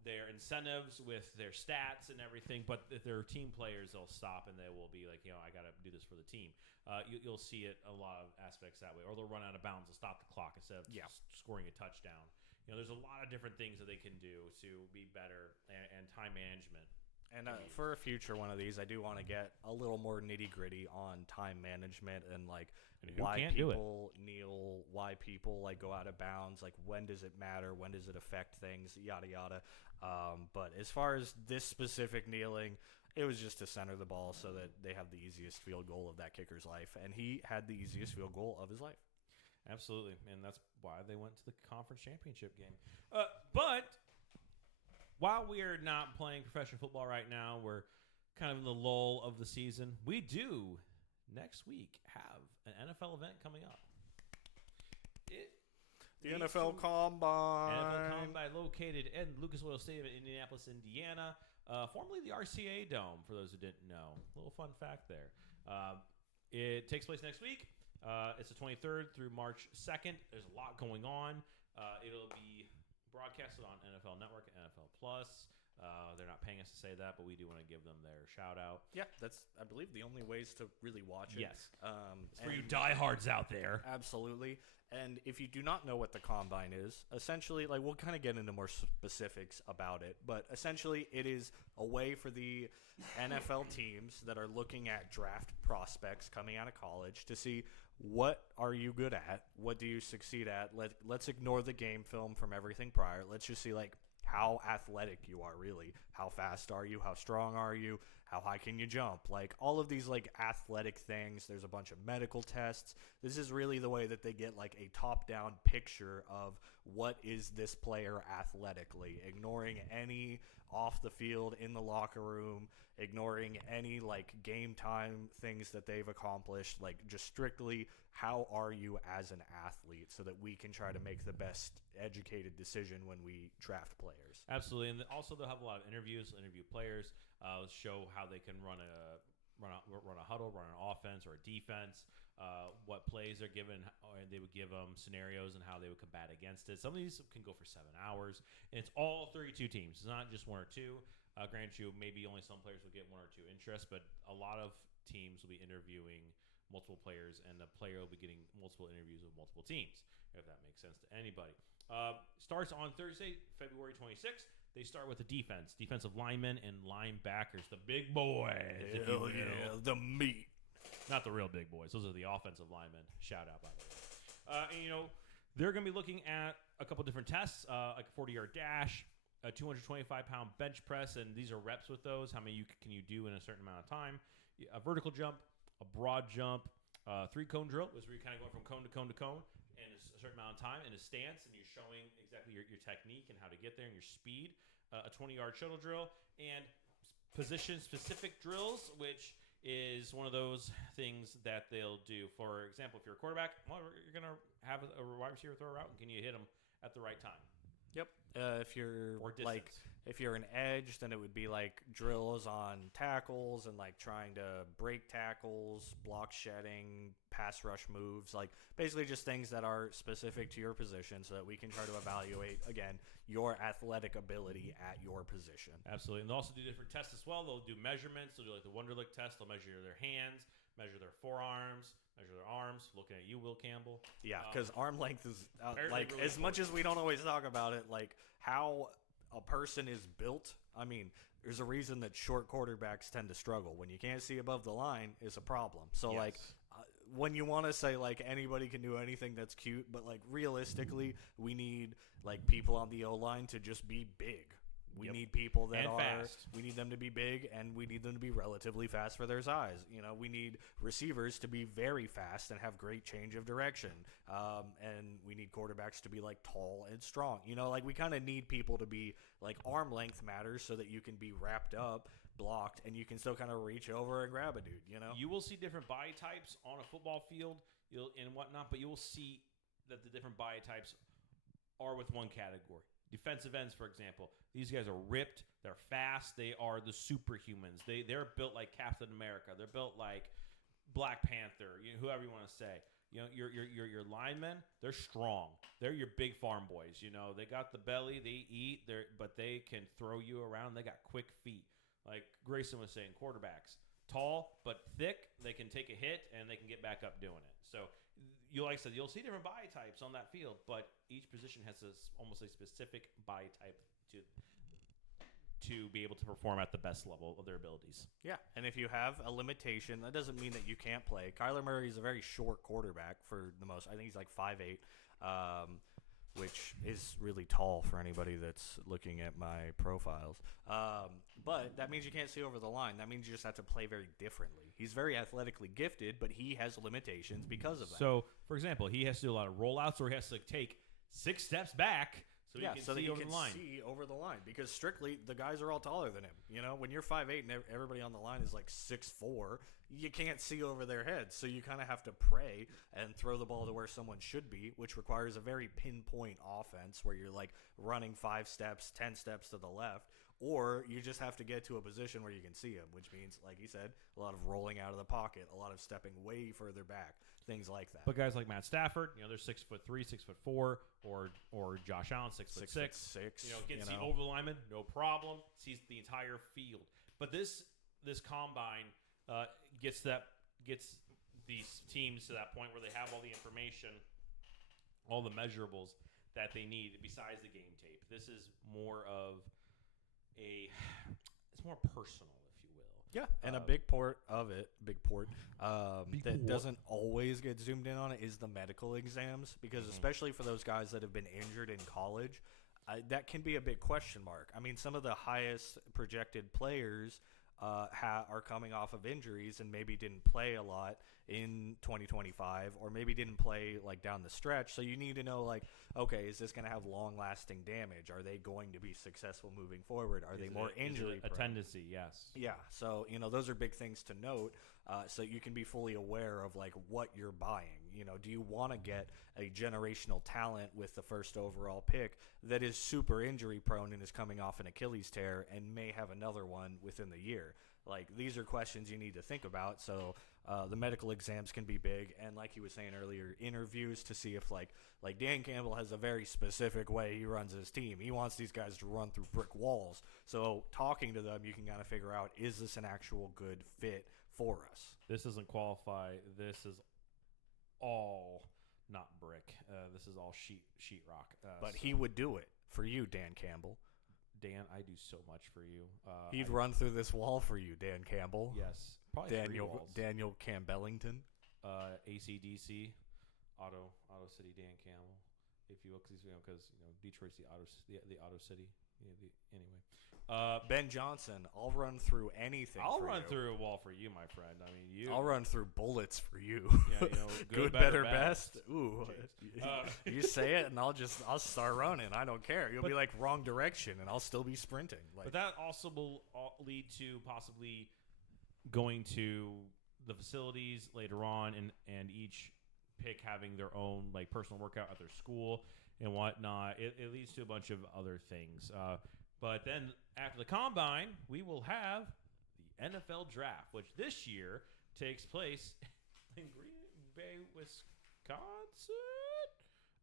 their incentives with their stats and everything. But if they're team players, they'll stop and they will be like, I got to do this for the team. You'll see it a lot of aspects that way, or they'll run out of bounds and stop the clock instead of scoring a touchdown. There's a lot of different things that they can do to be better and time management. And for a future one of these, I do want to get a little more nitty-gritty on time management and like why people kneel, why people like go out of bounds, like when does it matter, when does it affect things, yada yada. But as far as this specific kneeling, it was just to center the ball so that they have the easiest field goal of that kicker's life, and he had the easiest field goal of his life. Absolutely, and that's why they went to the conference championship game. But while we are not playing professional football right now, we're kind of in the lull of the season. We do, next week, have an NFL event coming up. The NFL Combine. NFL Combine located in Lucas Oil Stadium in Indianapolis, Indiana. Formerly the RCA Dome, for those who didn't know. A little fun fact there. It takes place next week. It's the 23rd through March 2nd. There's a lot going on. It'll be broadcasted on NFL Network and NFL Plus. They're not paying us to say that, but we do want to give them their shout out. Yeah, that's, I believe, the only ways to really watch it. Yes. For you diehards out there. Absolutely. And if you do not know what the Combine is, essentially, like, we'll kind of get into more specifics about it, but essentially it is a way for the NFL teams that are looking at draft prospects coming out of college to see what are you good at, what do you succeed at. Let's ignore the game film from everything prior. Let's just see, like, how athletic you are, really. How fast are you? How strong are you? How high can you jump? Like, all of these, like, athletic things. There's a bunch of medical tests. This is really the way that they get, like, a top-down picture of what is this player athletically, ignoring any off the field, in the locker room, ignoring any, like, game time things that they've accomplished. Like, just strictly, how are you as an athlete, so that we can try to make the best educated decision when we draft players. Absolutely, and also they'll have a lot of interviews, interview players, show how they can run a huddle, run an offense or a defense, what plays they're given, and they would give them scenarios and how they would combat against it. Some of these can go for 7 hours, and it's all 32 teams. It's not just one or two. Grant you, maybe only some players will get one or two interests, but a lot of teams will be interviewing multiple players, and the player will be getting multiple interviews with multiple teams, if that makes sense to anybody. Starts on Thursday, February 26th. They start with the defensive linemen and linebackers, the big boys. Hell yeah, the meat. Not the real big boys. Those are the offensive linemen. Shout out, by the way. And, they're going to be looking at a couple different tests, like a 40-yard dash, a 225-pound bench press, and these are reps with those. How many can you do in a certain amount of time? A vertical jump, a broad jump, 3-cone drill, which where you're kind of going from cone to cone to cone in a certain amount of time, in a stance, and you're showing exactly your technique and how to get there and your speed. A 20-yard shuttle drill, and position-specific drills, which is one of those things that they'll do. For example, if you're a quarterback, well, you're going to have a wide receiver throw a route, and can you hit him at the right time? Yep. If you're or distance. like, if you're an edge, then it would be like drills on tackles and like trying to break tackles, block shedding, pass rush moves, like basically just things that are specific to your position, so that we can try to evaluate again your athletic ability at your position. Absolutely. And they'll also do different tests as well. They'll do measurements. They'll do like the Wonderlic test. They'll measure their hands, measure their forearms, measure their arms. Looking at you, Will Campbell. Yeah, because arm length is like really as much as we don't always talk about it, like how a person is built. I mean, there's a reason that short quarterbacks tend to struggle. When you can't see above the line, is a problem. So Yes. like. When you want to say like anybody can do anything that's cute, but like realistically, we need like people on the O line to just be big. We Yep. need people that And are. fast. We need them to be big, and we need them to be relatively fast for their size. We need receivers to be very fast and have great change of direction. And we need quarterbacks to be like tall and strong. Like we kind of need people to be like arm length matters, so that you can be wrapped up, blocked, and you can still kind of reach over and grab a dude. You will see different body types on a football field and whatnot, but you will see that the different body types are with one category. Defensive ends, for example, these guys are ripped. They're fast. They are the superhumans. They're built like Captain America. They're built like Black Panther. Whoever you want to say. Your linemen. They're strong. They're your big farm boys. They got the belly. They eat. But they can throw you around. They got quick feet. Like Grayson was saying, quarterbacks. Tall but thick. They can take a hit and they can get back up doing it. So, like I said, you'll see different body types on that field, but each position has almost a specific body type to be able to perform at the best level of their abilities. Yeah, and if you have a limitation, that doesn't mean that you can't play. Kyler Murray is a very short quarterback for the most. I think he's like 5'8", which is really tall for anybody that's looking at my profiles. But that means you can't see over the line. That means you just have to play very differently. He's very athletically gifted, but he has limitations because of that. So, for example, he has to do a lot of rollouts, or he has to take 6 steps back so he can see over the line. See over the line, because strictly the guys are all taller than him. When you're 5'8" and everybody on the line is like 6'4", you can't see over their heads, so you kind of have to pray and throw the ball to where someone should be, which requires a very pinpoint offense where you're like running 5 steps, 10 steps to the left, or you just have to get to a position where you can see him, which means, like he said, a lot of rolling out of the pocket, a lot of stepping way further back, things like that. But guys like Matt Stafford, they're 6'3", 6'4", or Josh Allen, 6'6". Can see over the lineman, no problem. Sees the entire field. But this combine gets these teams to that point where they have all the information, all the measurables that they need besides the game tape. This is more of it's more personal, if you will. Yeah, and a big part that doesn't always get zoomed in on it is the medical exams, because especially for those guys that have been injured in college, that can be a big question mark. I mean, some of the highest projected players are coming off of injuries and maybe didn't play a lot in 2025, or maybe didn't play like down the stretch. So you need to know, like, okay, is this going to have long-lasting damage? Are they going to be successful moving forward? Are they more injury a prone? tendency? Yes. Yeah. So those are big things to note, so you can be fully aware of like what you're buying. Do you want to get a generational talent with the first overall pick that is super injury prone and is coming off an Achilles tear and may have another one within the year? Like, these are questions you need to think about. So the medical exams can be big, and like he was saying earlier, interviews to see if like Dan Campbell has a very specific way he runs his team. He wants these guys to run through brick walls. So talking to them, you can kind of figure out, is this an actual good fit for us? This doesn't qualify. This is all not brick. This is all sheetrock. But he would do it for you, Dan Campbell. Dan, I do so much for you. He'd run through this wall for you, Dan Campbell. Yes, probably Daniel Campbellington. ACDC, Auto City, Dan Campbell, if you will, because Detroit's the auto city. Anyway, Ben Johnson, I'll run through anything. I'll run through a wall for you, my friend. I mean, I'll run through bullets for you. Yeah, good, better, best. Ooh, you say it, and I'll start running. I don't care. You'll be like wrong direction, and I'll still be sprinting. But that also will lead to possibly going to the facilities later on, and each pick having their own like personal workout at their school and whatnot. It leads to a bunch of other things. But then after the combine, we will have the NFL draft, which this year takes place in Green Bay, Wisconsin.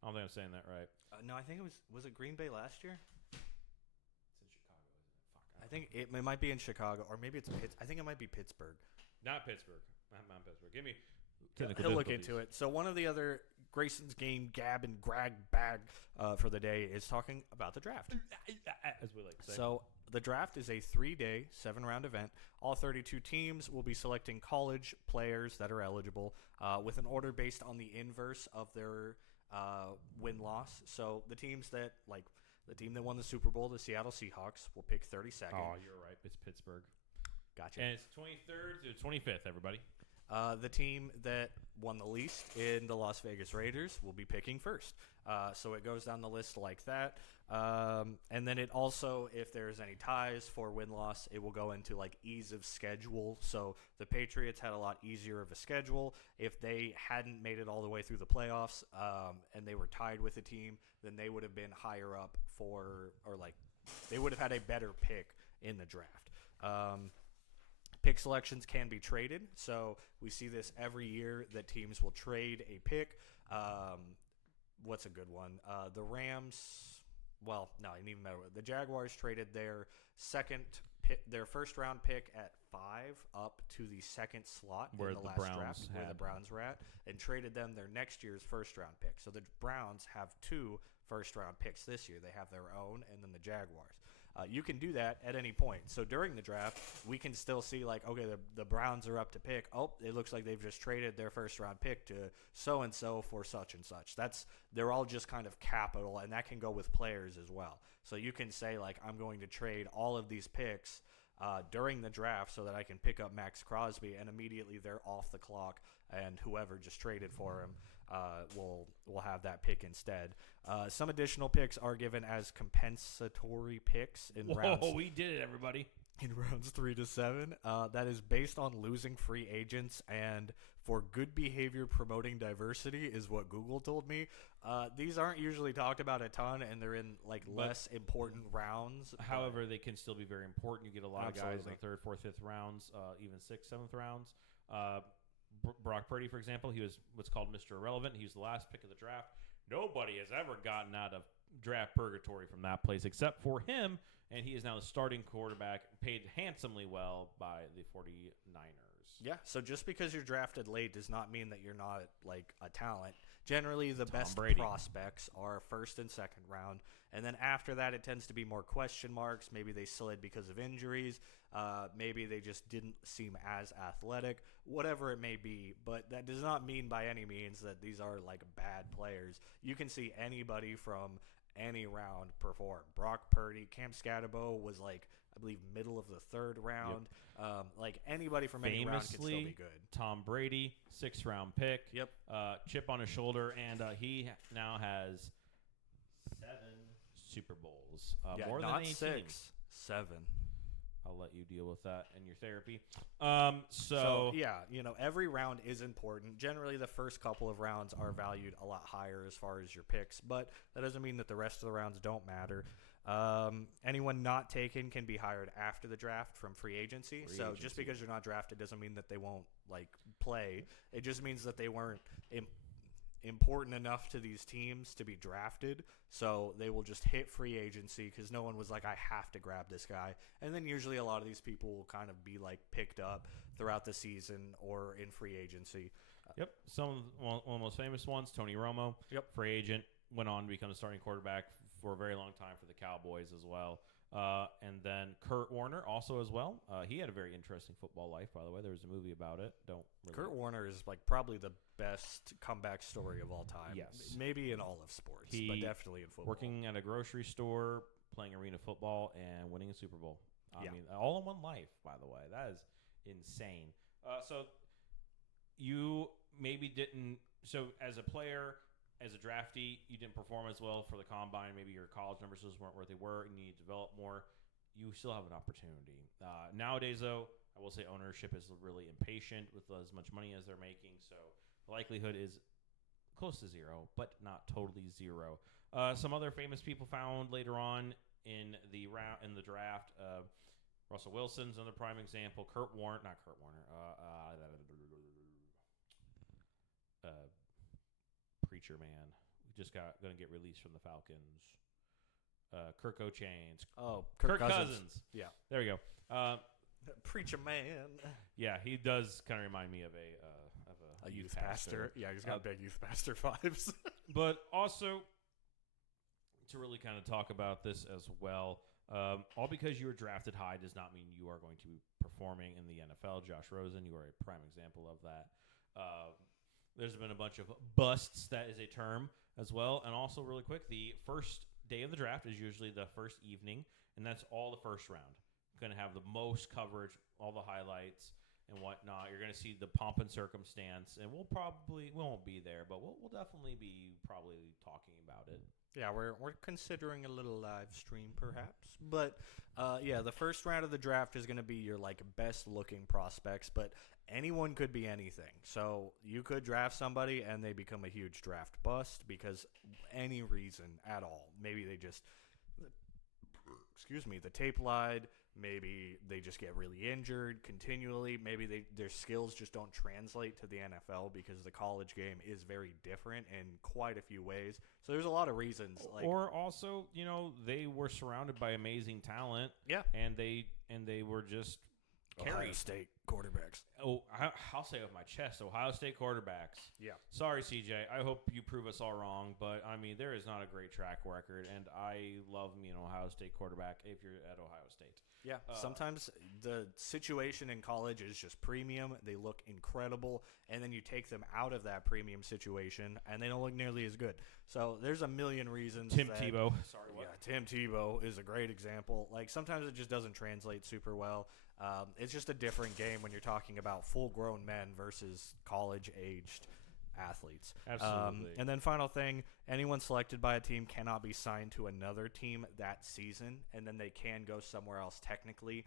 I don't think I'm saying that right. No, I think was it Green Bay last year? It's in Chicago, isn't it? Fuck. I think it might be in Chicago, or maybe it's I think it might be Pittsburgh. Not Pittsburgh. Not Pittsburgh. Give me. He'll look into it. So one of the other Grayson's game gab and grag bag for the day is talking about the draft. As we like to say. So the draft is a 3-day, 7-round event. All 32 teams will be selecting college players that are eligible with an order based on the inverse of their win-loss. So the teams that, like the team that won the Super Bowl, the Seattle Seahawks, will pick 32nd. Oh, you're right. It's Pittsburgh. Gotcha. And it's 23rd to 25th, everybody. The team that won the least in the Las Vegas Raiders will be picking first. So it goes down the list like that. And then it also, if there's any ties for win-loss, it will go into like ease of schedule. So the Patriots had a lot easier of a schedule. If they hadn't made it all the way through the playoffs and they were tied with a team, then they would have been higher up they would have had a better pick in the draft. Pick selections can be traded, so we see this every year that teams will trade a pick. What's a good one? The Rams. Well, no, it didn't even matter. The Jaguars traded their first round pick at 5 up to the second slot where in the last draft, where the Browns were at, and traded them their next year's first round pick. So the Browns have 2 first round picks this year. They have their own, and then the Jaguars. You can do that at any point. So during the draft, we can still see like, okay, the Browns are up to pick. Oh, it looks like they've just traded their first round pick to so and so for such and such. They're all just kind of capital, and that can go with players as well. So you can say like, I'm going to trade all of these picks during the draft so that I can pick up Max Crosby, and immediately they're off the clock, and whoever just traded for him will have that pick instead. Some additional picks are given as compensatory picks in rounds. Oh, we did it, everybody. In rounds 3 to 7. That is based on losing free agents and for good behavior promoting diversity is what Google told me. These aren't usually talked about a ton, and they're in like less important rounds. However, they can still be very important. You get a lot Absolutely. of guys in the 3rd, 4th, 5th rounds, even 6th, 7th rounds. Brock Purdy, for example, he was what's called Mr. Irrelevant. He was the last pick of the draft. Nobody has ever gotten out of draft purgatory from that place except for him, and he is now the starting quarterback, paid handsomely well by the 49ers. Yeah, so just because you're drafted late does not mean that you're not like a talent. Generally, the best prospects are 1st and 2nd round, and then after that, it tends to be more question marks. Maybe they slid because of injuries. Maybe they just didn't seem as athletic, whatever it may be. But that does not mean by any means that these are like bad players. You can see anybody from any round perform. Brock Purdy, Cam Scatterbo was like, I believe, middle of the 3rd round. Yep. Like anybody from any round can still be good. Tom Brady, 6th round pick. Yep. Chip on his shoulder, and he now has 7 Super Bowls. More not than 18. 6, 7. I'll let you deal with that in your therapy. So yeah, every round is important. Generally, the first couple of rounds are valued a lot higher as far as your picks, but that doesn't mean that the rest of the rounds don't matter. Anyone not taken can be hired after the draft from free agency. Just because you're not drafted doesn't mean that they won't like play. It just means that they weren't important enough to these teams to be drafted, so they will just hit free agency because no one was like, I have to grab this guy. And then usually a lot of these people will kind of be like picked up throughout the season or in free agency. Yep. One of the most famous ones, Tony Romo. Yep. Free agent, went on to become a starting quarterback for a very long time for the Cowboys as well. And then Kurt Warner also as well. He had a very interesting football life, by the way. There was a movie about it. Kurt Warner is like probably the best comeback story of all time. Yes. Maybe in all of sports, but definitely in football. Working at a grocery store, playing arena football, and winning a Super Bowl. I mean, all in one life, by the way. That is insane. So you maybe didn't – so as a player – as a draftee, you didn't perform as well for the combine. Maybe your college numbers weren't where they were, and you need to develop more. You still have an opportunity. Nowadays, though, I will say ownership is really impatient with as much money as they're making. So the likelihood is close to zero, but not totally zero. Some other famous people found later on in the draft. Russell Wilson's another prime example. Kurt Warner. Preacher man. Just going to get released from the Falcons. Kirk O'Chains. Oh, Kirk Cousins. Yeah. There we go. Preacher man. Yeah, he does kind of remind me of a youth pastor. Yeah, he's got big youth pastor vibes. But also, to really kind of talk about this as well, all because you were drafted high does not mean you are going to be performing in the NFL. Josh Rosen, you are a prime example of that. There's been a bunch of busts, that is a term as well. And also, really quick, the first day of the draft is usually the first evening, and that's all the first round. Going to have the most coverage, all the highlights and whatnot. You're going to see the pomp and circumstance, and we won't be there, but we'll definitely be probably talking about it. Yeah, we're considering a little live stream perhaps, but yeah, the first round of the draft is going to be your like best looking prospects, but anyone could be anything. So you could draft somebody and they become a huge draft bust because any reason at all. Maybe they just, the tape lied. Maybe they just get really injured continually. Maybe their skills just don't translate to the NFL because the college game is very different in quite a few ways. So there's a lot of reasons. Or also, they were surrounded by amazing talent. Yeah. And they were just Ohio State quarterbacks. Oh, I'll say it with my chest. Ohio State quarterbacks. Yeah. Sorry, CJ. I hope you prove us all wrong, but I mean, there is not a great track record, and I love me an Ohio State quarterback if you're at Ohio State. Yeah, sometimes the situation in college is just premium. They look incredible, and then you take them out of that premium situation, and they don't look nearly as good. So there's a million reasons. Tim Tebow. Sorry, what? Yeah, Tim Tebow is a great example. Like, sometimes it just doesn't translate super well. It's just a different game when you're talking about full-grown men versus college-aged athletes. Absolutely. And then final thing, anyone selected by a team cannot be signed to another team that season, and then they can go somewhere else technically,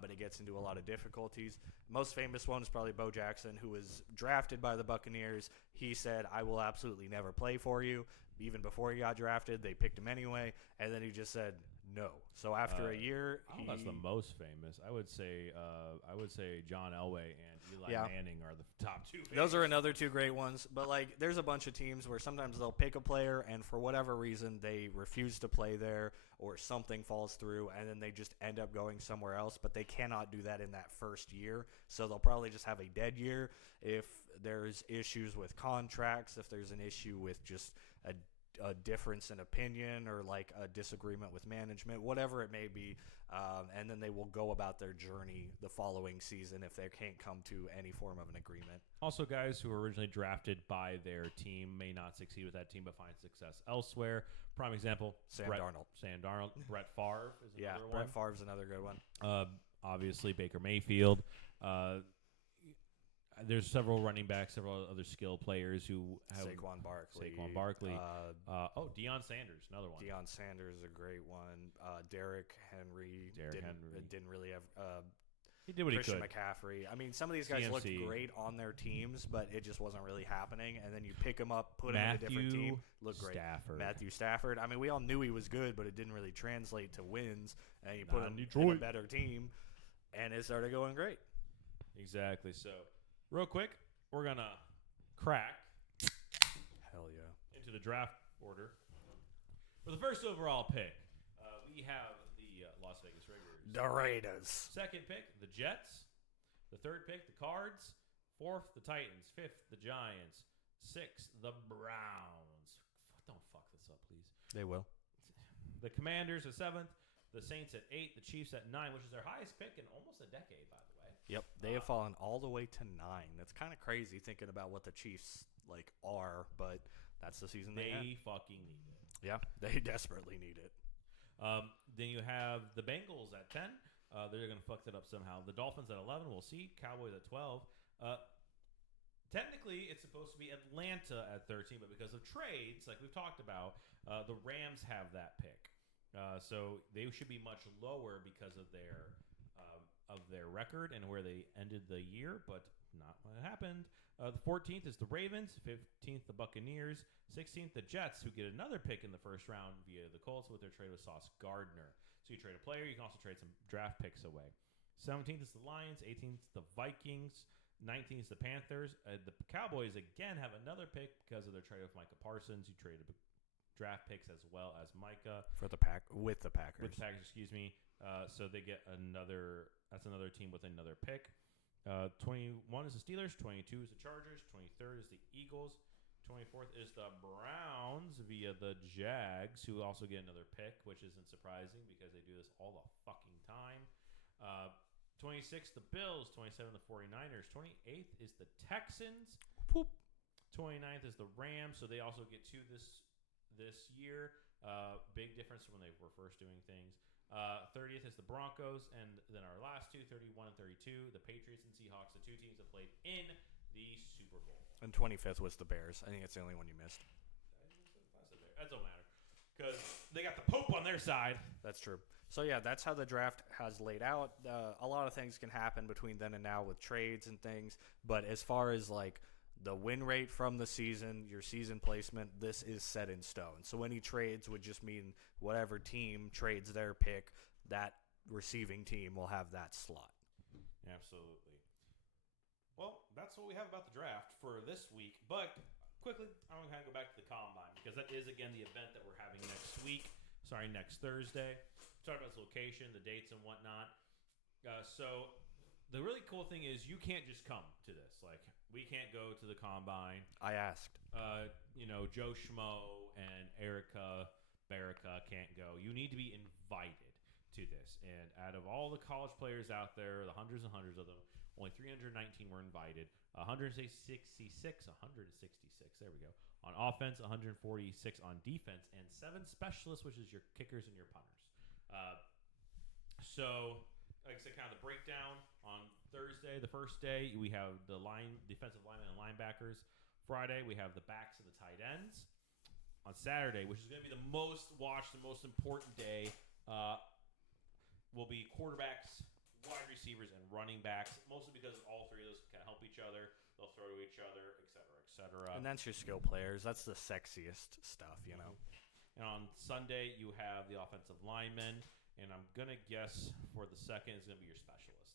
but it gets into a lot of difficulties. Most famous one is probably Bo Jackson, who was drafted by the Buccaneers. He said, I will absolutely never play for you. Even before he got drafted, they picked him anyway, and then he just said no. So after a year, that's the most famous. I would say John Elway and Eli Manning are the top two famous. Those are another two great ones. But like, there's a bunch of teams where sometimes they'll pick a player, and for whatever reason, they refuse to play there, or something falls through, and then they just end up going somewhere else. But they cannot do that in that first year, so they'll probably just have a dead year if there's issues with contracts, if there's an issue with just a difference in opinion or like a disagreement with management, whatever it may be, and then they will go about their journey the following season if they can't come to any form of an agreement. Also, guys who were originally drafted by their team may not succeed with that team but find success elsewhere. Prime example, Sam Darnold. Brett Favre is another one. Brett Favre's another good one. Obviously, Baker Mayfield. There's several running backs, several other skill players who have Saquon Barkley. Deion Sanders, another one. Deion Sanders is a great one. Derrick Henry didn't really have. He did what Christian he could. McCaffrey. I mean, some of these guys looked great on their teams, but it just wasn't really happening. And then you pick them up, put them in a different team, look great. Matthew Stafford. I mean, we all knew he was good, but it didn't really translate to wins. And you put him in a better team, and it started going great. Exactly. So, real quick, we're going to crack Hell yeah. into the draft order. For the first overall pick, we have the Las Vegas Raiders. The Raiders. Second pick, the Jets. The third pick, the Cards. Fourth, the Titans. Fifth, the Giants. Sixth, the Browns. Don't fuck this up, please. They will. The Commanders at seventh. The Saints at 8. The Chiefs at 9, which is their highest pick in almost a decade, by the way. Yep, they have fallen all the way to 9. That's kind of crazy thinking about what the Chiefs are, but that's the season they fucking need it. Yeah, they desperately need it. Then you have the Bengals at 10. They're going to fuck that up somehow. The Dolphins at 11. We'll see. Cowboys at 12. Technically, it's supposed to be Atlanta at 13, but because of trades, like we've talked about, the Rams have that pick. So they should be much lower because of their record and where they ended the year, but not what happened. The 14th is the Ravens. 15th, the Buccaneers. 16th, the Jets, who get another pick in the first round via the Colts with their trade with Sauce Gardner. So you trade a player. You can also trade some draft picks away. 17th is the Lions. 18th, the Vikings. 19th is the Panthers. The Cowboys, again, have another pick because of their trade with Micah Parsons. You traded draft picks as well as Micah. With the Packers. With the Packers, excuse me. So they get another. That's another team with another pick. 21 is the Steelers. 22 is the Chargers. 23rd is the Eagles. 24th is the Browns via the Jags, who also get another pick, which isn't surprising because they do this all the fucking time. 26th, the Bills. 27th, the 49ers. 28th is the Texans. Poop. 29th is the Rams, so they also get two this year. Big difference from when they were first doing things. 30th is the Broncos, and then our last two, 31 and 32, the Patriots and Seahawks, the two teams that played in the Super Bowl. And 25th was the Bears. I think that's the only one you missed. That don't matter because they got the Pope on their side. That's true. So, yeah, that's how the draft has laid out. A lot of things can happen between then and now with trades and things. But as far as, like, the win rate from the season, your season placement, this is set in stone. So any trades would just mean whatever team trades their pick, that receiving team will have that slot. Absolutely. Well, that's what we have about the draft for this week. But quickly, I'm going to kind of go back to the Combine because that is, again, the event that we're having next Thursday. Talk about its location, the dates, and whatnot. So the really cool thing is you can't just come to this. Like, we can't go to the Combine. I asked. Joe Schmo and Erica Barica can't go. You need to be invited to this. And out of all the college players out there, the hundreds and hundreds of them, only 319 were invited. 166, there we go, on offense, 146 on defense, and 7 specialists, which is your kickers and your punters. So, like I said, kind of the breakdown on Thursday, the first day, we have the defensive linemen and linebackers. Friday, we have the backs and the tight ends. On Saturday, which is going to be the most watched and most important day, will be quarterbacks, wide receivers, and running backs, mostly because all three of those can kind of help each other. They'll throw to each other, et cetera, et cetera. And that's your skill players. That's the sexiest stuff, you know. And on Sunday, you have the offensive linemen, and I'm going to guess for the second is going to be your specialists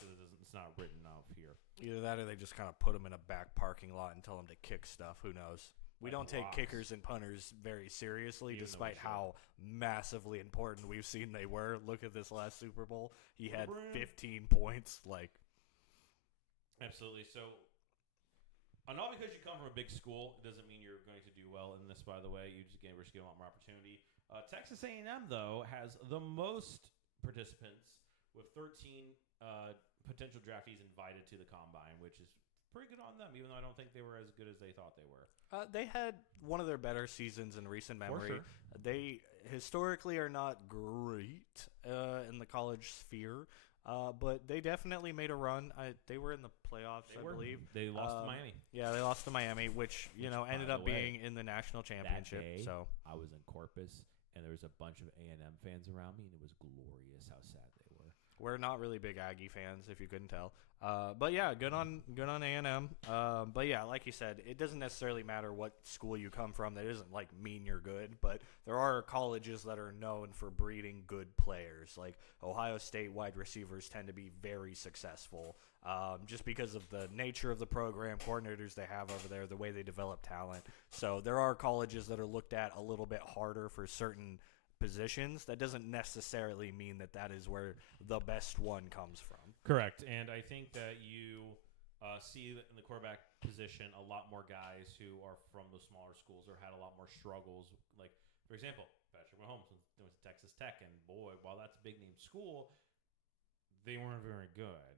because it's not written out here. Either that or they just kind of put them in a back parking lot and tell them to kick stuff. Who knows? We don't take kickers and punters very seriously, despite how massively important we've seen they were. Look at this last Super Bowl. He had 15 points. Absolutely. So, not because you come from a big school, it doesn't mean you're going to do well in this, by the way. We're just getting a lot more opportunity. Texas A&M, though, has the most participants with 13 potential draftees invited to the Combine, which is pretty good on them, even though I don't think they were as good as they thought they were. They had one of their better seasons in recent memory. Sure. They historically are not great in the college sphere, but they definitely made a run. They were in the playoffs, I believe. They lost to Miami. Yeah, they lost to Miami, which ended up being in the national championship. That day, so I was in Corpus, and there was a bunch of A&M fans around me, and it was glorious how sad they were. We're not really big Aggie fans, if you couldn't tell. But yeah, good on A&M. But yeah, like you said, it doesn't necessarily matter what school you come from. That doesn't mean you're good. But there are colleges that are known for breeding good players. Like Ohio State wide receivers tend to be very successful, just because of the nature of the program, coordinators they have over there, the way they develop talent. So there are colleges that are looked at a little bit harder for certain positions. That doesn't necessarily mean that is where the best one comes from. Correct. And I think that you see in the quarterback position a lot more guys who are from those smaller schools or had a lot more struggles. Like, for example, Patrick Mahomes went to Texas Tech, and boy, while that's a big name school, they weren't very good.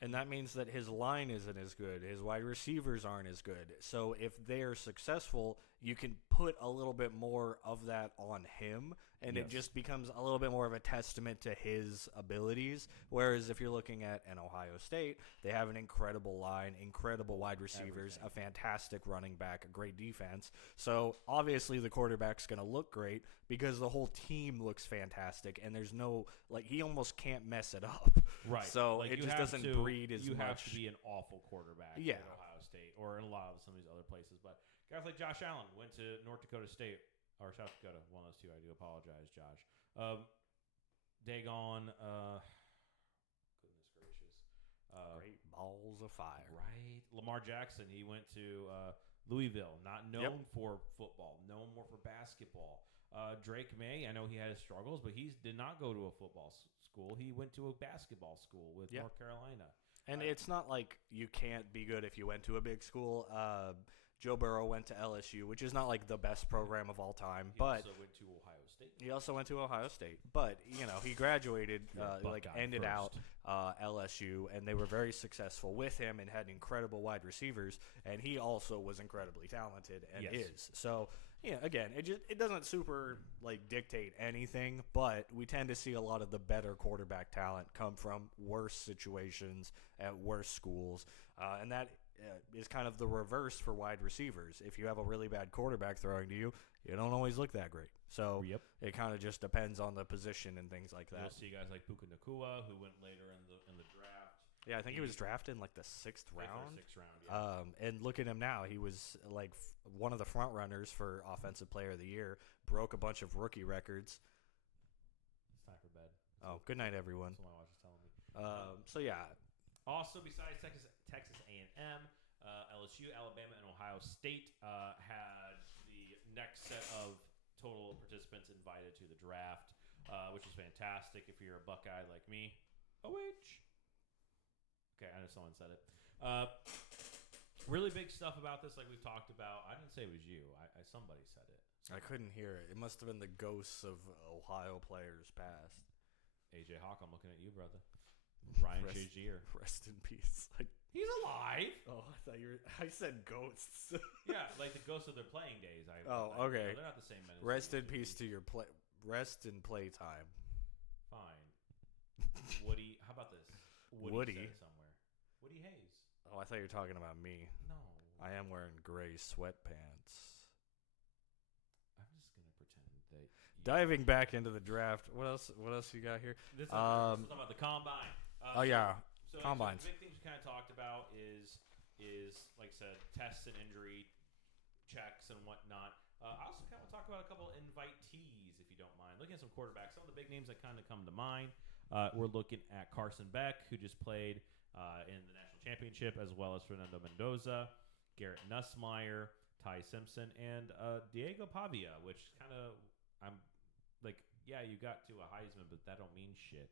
And that means that his line isn't as good. His wide receivers aren't as good. So if they're successful, you can put a little bit more of that on him, and it just becomes a little bit more of a testament to his abilities. Whereas if you're looking at an Ohio State, they have an incredible line, incredible wide receivers, a fantastic running back, a great defense. So obviously the quarterback's going to look great because the whole team looks fantastic, and there's no, like, he almost can't mess it up. Right. So like it just doesn't breed as much. You have to be an awful quarterback at Ohio State or in a lot of some of these other places. But guys like Josh Allen went to North Dakota State or South Dakota, one of those two. I do apologize, Josh. Dagon, goodness gracious. Great balls of fire. Right. Lamar Jackson, he went to Louisville, not known for football, known more for basketball. Drake May, I know he had his struggles, but he did not go to a football school. He went to a basketball school with North Carolina. And it's not like you can't be good if you went to a big school. Joe Burrow went to LSU, which is not like the best program of all time, but he also went to Ohio State. He also went to Ohio State, but he graduated, ended first. out LSU, and they were very successful with him and had incredible wide receivers, and he also was incredibly talented and is. So, again, it doesn't super dictate anything, but we tend to see a lot of the better quarterback talent come from worse situations at worse schools, and that is kind of the reverse for wide receivers. If you have a really bad quarterback throwing to you, you don't always look that great. So it kind of just depends on the position and things like that. You'll see guys like Puka Nacua, who went later in the draft. Yeah, I think he was drafted in the 6th round. 6th round, yeah. And look at him now. He was one of the front runners for Offensive Player of the Year. Broke a bunch of rookie records. It's time for bed. Oh, good night, everyone. That's what my wife is telling me. So yeah. Also, besides Texas A&M, LSU, Alabama, and Ohio State had the next set of total participants invited to the draft, which is fantastic if you're a Buckeye like me. OH. Okay, I know someone said it. Really big stuff about this, like we've talked about. I didn't say it was you. Somebody said it. I couldn't hear it. It must have been the ghosts of Ohio players past. AJ Hawk, I'm looking at you, brother. Ryan Shazier. Rest in peace. He's alive. Oh, I said ghosts. Yeah, like the ghosts of their playing days. Okay. They're not the same men. Rest in peace to your rest in playtime. Fine. Woody, how about this? Woody said it somewhere. Woody Hayes. Oh, I thought you were talking about me. No. I am wearing gray sweatpants. I'm just gonna pretend that. Diving back into the draft. What else you got here? We're talking about the combine. So combines. The big things we kind of talked about is like I said, tests and injury checks and whatnot. I also kind of want to talk about a couple invitees, if you don't mind. Looking at some quarterbacks, some of the big names that kind of come to mind. We're looking at Carson Beck, who just played in the national championship, as well as Fernando Mendoza, Garrett Nussmeier, Ty Simpson, and Diego Pavia, which kind of I'm like, yeah, you got to a Heisman, but that don't mean shit.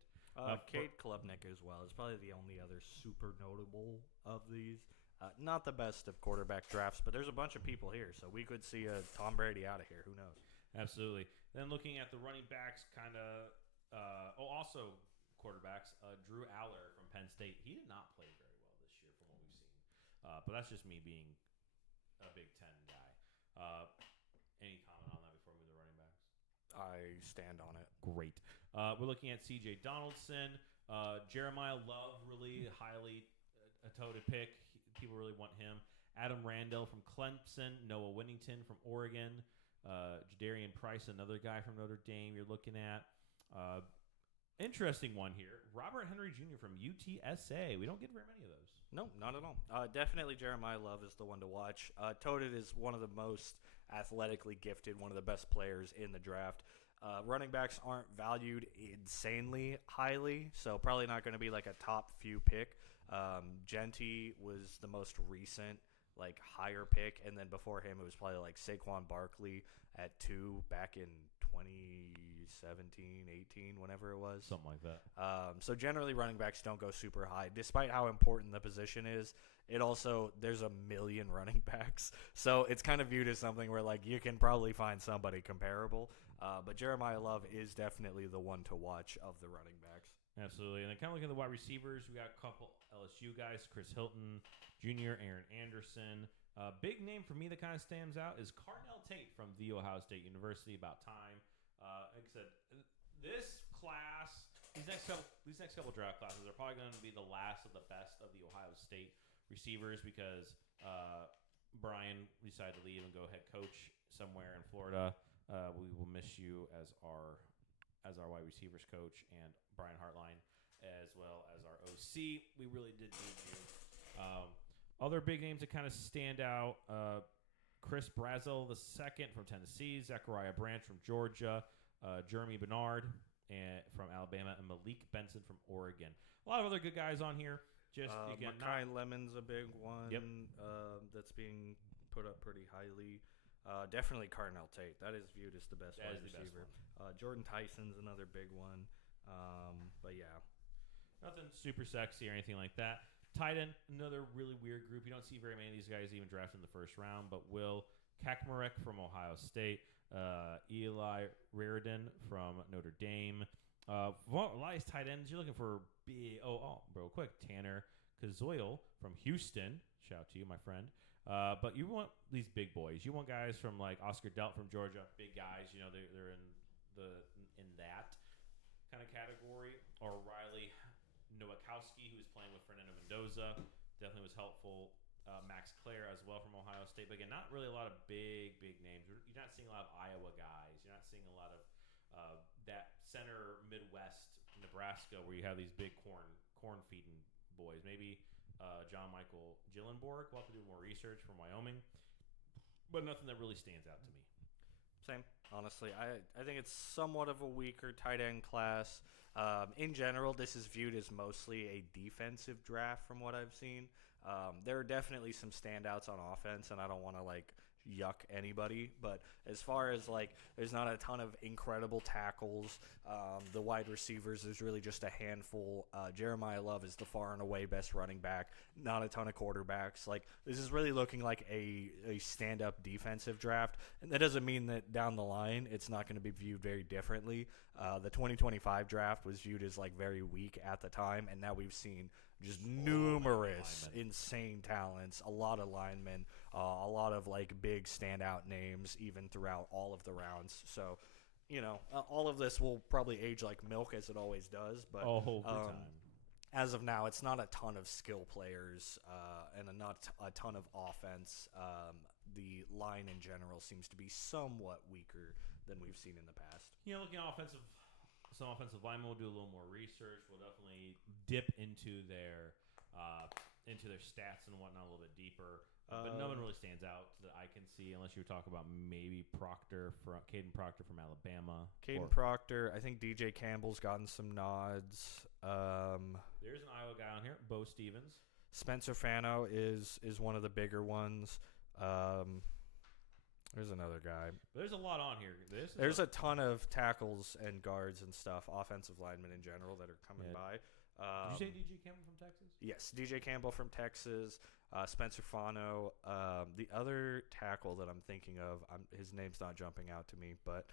Kate Klubnik as well is probably the only other super notable of these. Not the best of quarterback drafts, but there's a bunch of people here, so we could see a Tom Brady out of here. Who knows? Absolutely. Then looking at the running backs, kind of. Also quarterbacks. Drew Aller from Penn State. He did not play very well this year, from what we've seen. But that's just me being a Big Ten guy. Any comment on that before we move to running backs? I stand on it. Great. We're looking at C.J. Donaldson. Jeremiah Love, really highly a toe to pick. People really want him. Adam Randall from Clemson. Noah Winnington from Oregon. Jadarian Price, another guy from Notre Dame you're looking at. Interesting one here. Robert Henry Jr. from UTSA. We don't get very many of those. No, not at all. Definitely Jeremiah Love is the one to watch. Toted is one of the most athletically gifted, one of the best players in the draft. Running backs aren't valued insanely highly, so probably not going to be like a top few pick. Genty was the most recent higher pick, and then before him it was probably like Saquon Barkley at 2 back in 2017, 18, whenever it was. Something like that. So generally running backs don't go super high. Despite how important the position is, there's a million running backs. So it's kind of viewed as something where you can probably find somebody comparable. But Jeremiah Love is definitely the one to watch of the running backs. Absolutely. And then kind of looking at the wide receivers, we got a couple LSU guys, Chris Hilton Jr., Aaron Anderson, Big name for me that kind of stands out is Carnell Tate from The Ohio State University. About time. Like I said, this class, these next couple draft classes are probably going to be the last of the best of the Ohio State receivers because Brian decided to leave and go head coach somewhere in Florida. We will miss you as our wide receivers coach and Brian Hartline as well as our OC. We really did need you. Other big names that kind of stand out: Chris Brazel II from Tennessee, Zachariah Branch from Georgia, Jeremy Bernard from Alabama, and Malik Benson from Oregon. A lot of other good guys on here. Just again, Makai Lemon's a big one. Yep. That's being put up pretty highly. Definitely Carnell Tate. That is viewed as the best wide receiver. Jordan Tyson's another big one. But yeah, nothing super sexy or anything like that. Tight end, another really weird group. You don't see very many of these guys even drafted in the first round. But Will Kakmarek from Ohio State, Eli Reardon from Notre Dame. A lot of these tight ends, you're looking for big. Real quick, Tanner Kazoil from Houston. Shout out to you, my friend. But you want these big boys. You want guys from like Oscar Delt from Georgia, big guys. You know they're in that kind of category. Or Riley Nowakowski, who was playing with Fernando Mendoza, definitely was helpful. Max Clare as well from Ohio State. But again, not really a lot of big names. You're not seeing a lot of Iowa guys. You're not seeing a lot of that center Midwest Nebraska where you have these big corn feeding boys. Maybe John Michael Gillenborg. We'll have to do more research from Wyoming. But nothing that really stands out to me. same. Honestly, I think it's somewhat of a weaker tight end class. In general, this is viewed as mostly a defensive draft from what I've seen. There are definitely some standouts on offense, and I don't want to yuck anybody, but as far as there's not a ton of incredible tackles. The wide receivers, there's really just a handful. Jeremiah Love is the far and away best running back. Not a ton of quarterbacks. This is really looking like a stand-up defensive draft, and that doesn't mean that down the line it's not going to be viewed very differently. The 2025 draft was viewed as very weak at the time, and now we've seen just numerous insane talents, a lot of linemen, a lot of big standout names even throughout all of the rounds. So, all of this will probably age like milk as it always does. But as of now, it's not a ton of skill players and not a ton of offense. The line in general seems to be somewhat weaker than we've seen in the past. Looking at some offensive linemen, we'll do a little more research. We'll definitely dip into their stats and whatnot a little bit deeper. But no one really stands out that I can see, unless you talk about maybe Caden Proctor from Alabama. Caden Proctor, I think DJ Campbell's gotten some nods. There's an Iowa guy on here, Bo Stevens. Spencer Fano is one of the bigger ones. There's another guy. There's a lot on here. There's a ton of tackles and guards and stuff, offensive linemen in general, that are coming by. Did you say DJ Campbell from Texas? Yes, DJ Campbell from Texas, Spencer Fano. The other tackle that I'm thinking of, his name's not jumping out to me, but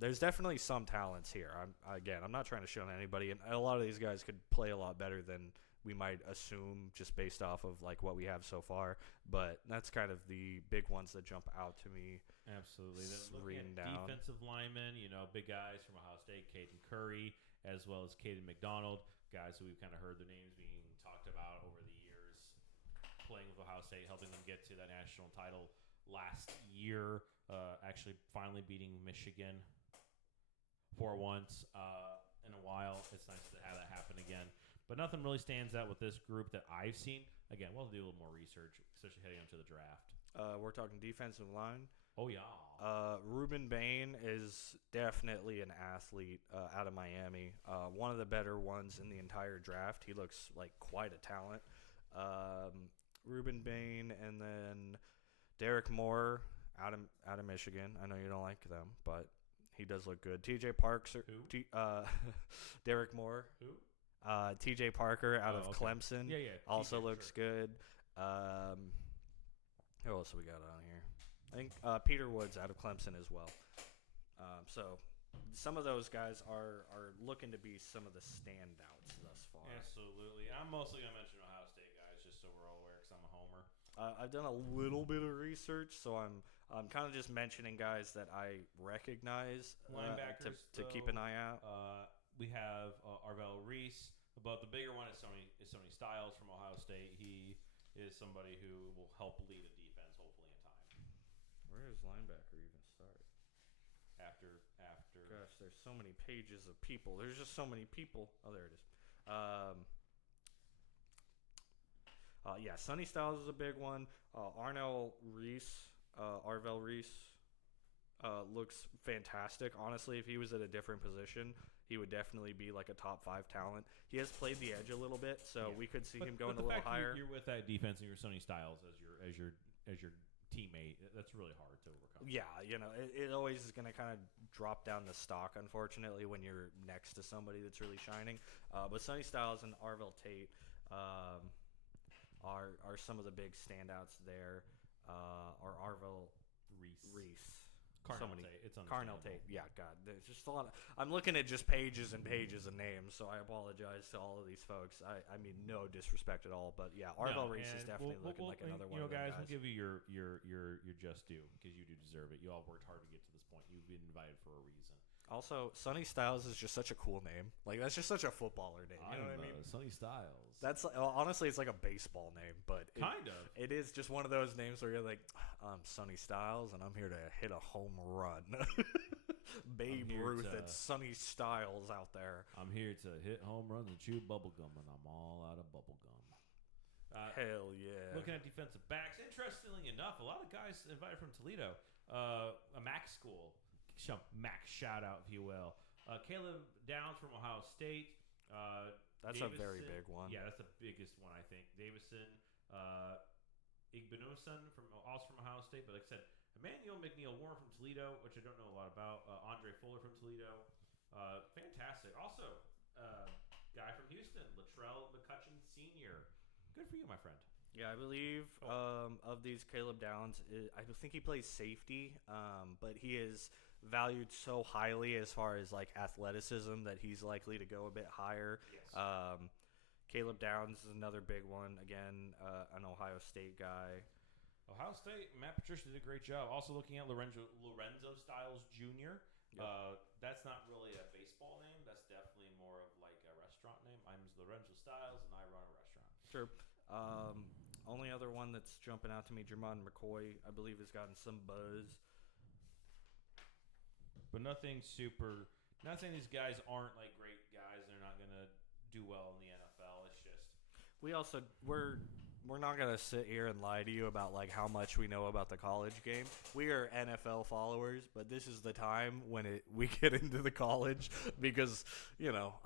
there's definitely some talents here. I'm not trying to shun anybody, and a lot of these guys could play a lot better than we might assume just based off of what we have so far. But that's kind of the big ones that jump out to me. Absolutely. Looking at defensive linemen, big guys from Ohio State, Caden Curry, as well as Caden McDonald, guys who we've kind of heard their names being talked about over the years, playing with Ohio State, helping them get to that national title last year, actually finally beating Michigan for once in a while. It's nice to have that happen again. But nothing really stands out with this group that I've seen. Again, we'll do a little more research, especially heading into the draft. We're talking defensive line. Oh, yeah. Ruben Bain is definitely an athlete out of Miami. One of the better ones in the entire draft. He looks like quite a talent. Ruben Bain, and then Derek Moore out of Michigan. I know you don't like them, but he does look good. TJ Parker. Derek Moore. Who? TJ Parker out of Clemson. Yeah. Also looks good. Who else we got on here? I think Peter Woods out of Clemson as well. So some of those guys are looking to be some of the standouts thus far. Absolutely. I'm mostly going to mention Ohio State guys just so we're all aware because I'm a homer. I've done a little bit of research, so I'm kind of just mentioning guys that I recognize Linebackers to keep an eye out. We have Arvell Reese, but the bigger one is Sony Styles from Ohio State. He is somebody who will help lead a defense, hopefully in time. Where does linebacker even start? After Gosh, there's so many pages of people. There's just so many people. Oh, there it is. Yeah, Sonny Styles is a big one. Arvell Reese looks fantastic. Honestly, if he was at a different position, he would definitely be like a top 5 talent. He has played the edge a little bit, so we could see him going a little higher. You're with that defense and you're Sonny Styles as your teammate. That's really hard to overcome. Yeah, it always is going to kind of drop down the stock, unfortunately, when you're next to somebody that's really shining. But Sonny Styles and Arvell Tate are some of the big standouts there. Are Arvell Reese. Carnell Tate. Yeah, God, there's just a lot. I'm looking at just pages and pages of names, so I apologize to all of these folks. I mean, no disrespect at all, but yeah, Arvell Reese is definitely looking like another one. Guys, we'll give you your just due because you do deserve it. You all worked hard to get to this point. You've been invited for a reason. Also, Sonny Styles is just such a cool name. Like, that's just such a footballer name. You know what I mean? Sonny Styles. That's honestly, it's like a baseball name, but it is just one of those names where you're like, I'm Sonny Styles, and I'm here to hit a home run. Babe Ruth and Sonny Styles out there. I'm here to hit home runs and chew bubble gum, and I'm all out of bubble gum. Hell yeah! Looking at defensive backs, interestingly enough, a lot of guys invited from Toledo, a MAC school. Max shout out, if you will. Caleb Downs from Ohio State. That's Davison, a very big one. Yeah, that's the biggest one, I think. Davison Igbenuson from Ohio State. But like I said, Emmanuel McNeil Warren from Toledo, which I don't know a lot about. Andre Fuller from Toledo. Fantastic. Also, guy from Houston, Latrell McCutcheon Sr. Good for you, my friend. Yeah, I believe of these Caleb Downs, I think he plays safety, but he is valued so highly as far as like athleticism that he's likely to go a bit higher. Yes. Caleb Downs is another big one. Again, an Ohio State guy. Ohio State, Matt Patricia did a great job. Also looking at Lorenzo Styles Jr. Yep. That's not really a baseball name. That's definitely more of like a restaurant name. I'm Lorenzo Styles, and I run a restaurant. Sure. Only other one that's jumping out to me, Jermon McCoy, I believe has gotten some buzz. But nothing super. Not saying these guys aren't like great guys. They're not gonna do well in the NFL. It's just we're not gonna sit here and lie to you about like how much we know about the college game. We are NFL followers, but this is the time when we get into the college because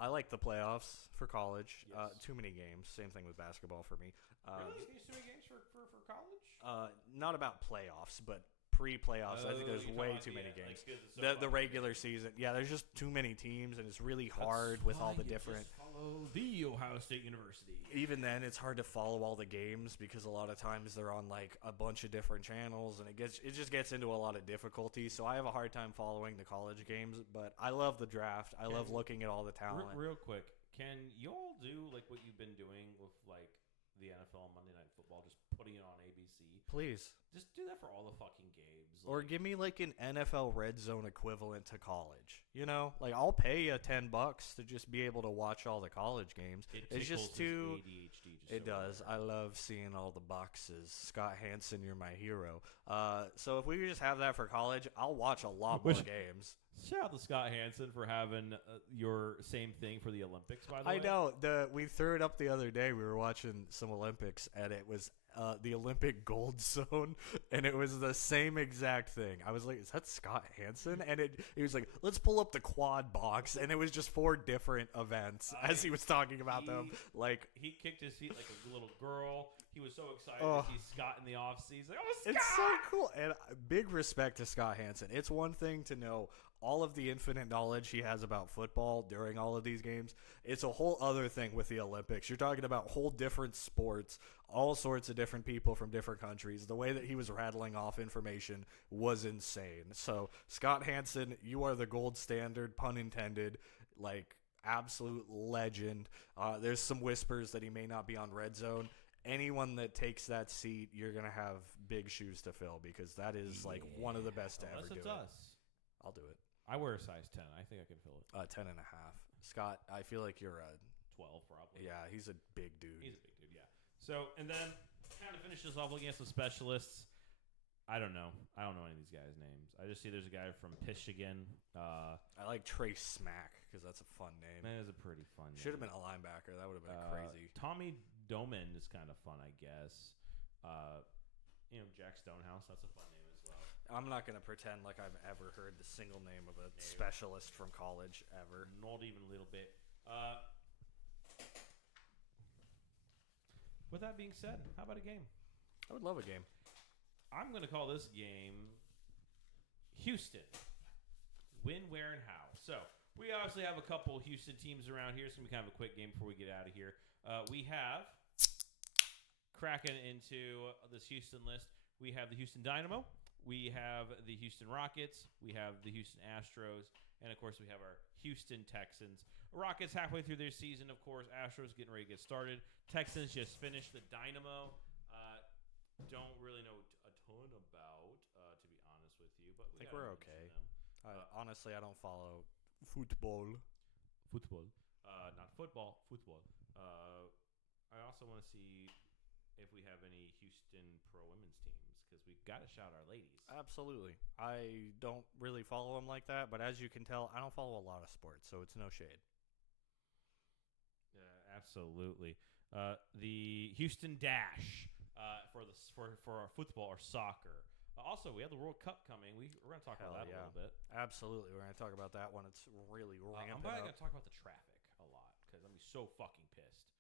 I like the playoffs for college. Yes. Too many games. Same thing with basketball for me. Really? Too many games for college? Not about playoffs, but pre-playoffs. I think there's way too many games. Like the regular season. Yeah, there's just too many teams, and it's really hard with all the different. Just follow the Ohio State University. Even then, it's hard to follow all the games because a lot of times they're on like a bunch of different channels, and it just gets into a lot of difficulty. So I have a hard time following the college games, but I love the draft. I love looking at all the talent. Real quick, can you all do like what you've been doing with like the NFL Monday Night Football, just putting it on ABC? Please. Just do that for all the fucking games. Or give me like an NFL Red Zone equivalent to college. Like I'll pay you $10 to just be able to watch all the college games. It's just too. ADHD it does. I love seeing all the boxes. Scott Hansen, you're my hero. So if we could just have that for college, I'll watch a lot more games. Shout out to Scott Hansen for having your same thing for the Olympics, by the way. I know. We threw it up the other day. We were watching some Olympics, and it was the Olympic Gold Zone, and it was the same exact thing. I was like, is that Scott Hansen? And he was like, let's pull up the quad box, and it was just 4 different events as he was talking about them. Like he kicked his feet like a little girl. He was so excited to see Scott in the offseason. Like, Scott! It's so cool. And big respect to Scott Hansen. It's one thing to know all of the infinite knowledge he has about football during all of these games. It's a whole other thing with the Olympics. You're talking about whole different sports, all sorts of different people from different countries. The way that he was rattling off information was insane. So, Scott Hansen, you are the gold standard, pun intended, like absolute legend. There's some whispers that he may not be on Red Zone. anyone that takes that seat, you're gonna have big shoes to fill because that is like one of the best to ever Unless do it's it. us. I'll do it. I wear a size 10. I think I can fill it. 10 and a half. Scott, I feel like you're a 12 probably. yeah. He's a big dude. He's a big dude, yeah. So, and then kind of finishes off looking at some specialists. I don't know any of these guys' names. I just see there's a guy from Michigan. I like Trace Smack because that's a fun name. That is a pretty fun name. Should have been a linebacker. That would have been crazy. Tommy Doman is kind of fun, I guess. Jack Stonehouse. That's a fun name as well. I'm not going to pretend like I've ever heard the single name of a specialist from college ever. Not even a little bit. With that being said, how about a game? I would love a game. I'm going to call this game Houston. When, where, and how. So, we obviously have a couple Houston teams around here. It's going to be kind of a quick game before we get out of here. We have, cracking into this Houston list, we have the Houston Dynamo. We have the Houston Rockets. We have the Houston Astros. And, of course, we have our Houston Texans. Rockets halfway through their season, of course. Astros getting ready to get started. Texans just finished. The Dynamo don't really know a ton about, to be honest with you. But I think we're okay. Honestly, I don't follow football. Not football. Football. I also want to see if we have any Houston pro women's teams because we got to shout our ladies. Absolutely. I don't really follow them like that, but as you can tell, I don't follow a lot of sports, so it's no shade. Absolutely. The Houston Dash for our football or soccer. Also, we have the World Cup coming. We're going to talk about that a little bit. Absolutely. We're going to talk about that when it's really ramping I'm probably going to talk about the traffic a lot because I'm so fucking pissed.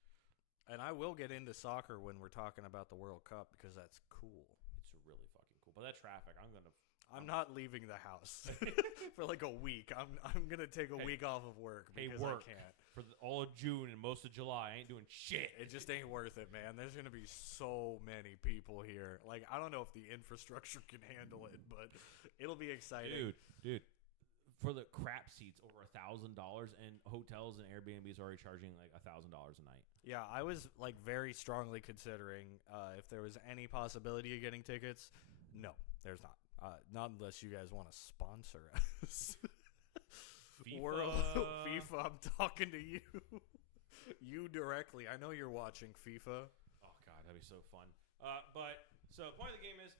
And I will get into soccer when we're talking about the World Cup because that's cool. It's really fucking cool. But that traffic, I'm not leaving the house for like a week. I'm going to take a week off of work because I can't. For all of June and most of July, I ain't doing shit. It just ain't worth it, man. There's going to be so many people here. Like, I don't know if the infrastructure can handle it, but it'll be exciting. Dude. For the crap seats, over $1,000, and hotels and Airbnbs are already charging like $1,000 a night. Yeah, I was like very strongly considering if there was any possibility of getting tickets. No, there's not. Not unless you guys want to sponsor us. FIFA. Or FIFA, I'm talking to you. You directly. I know you're watching FIFA. Oh, God, that'd be so fun. So the point of the game is,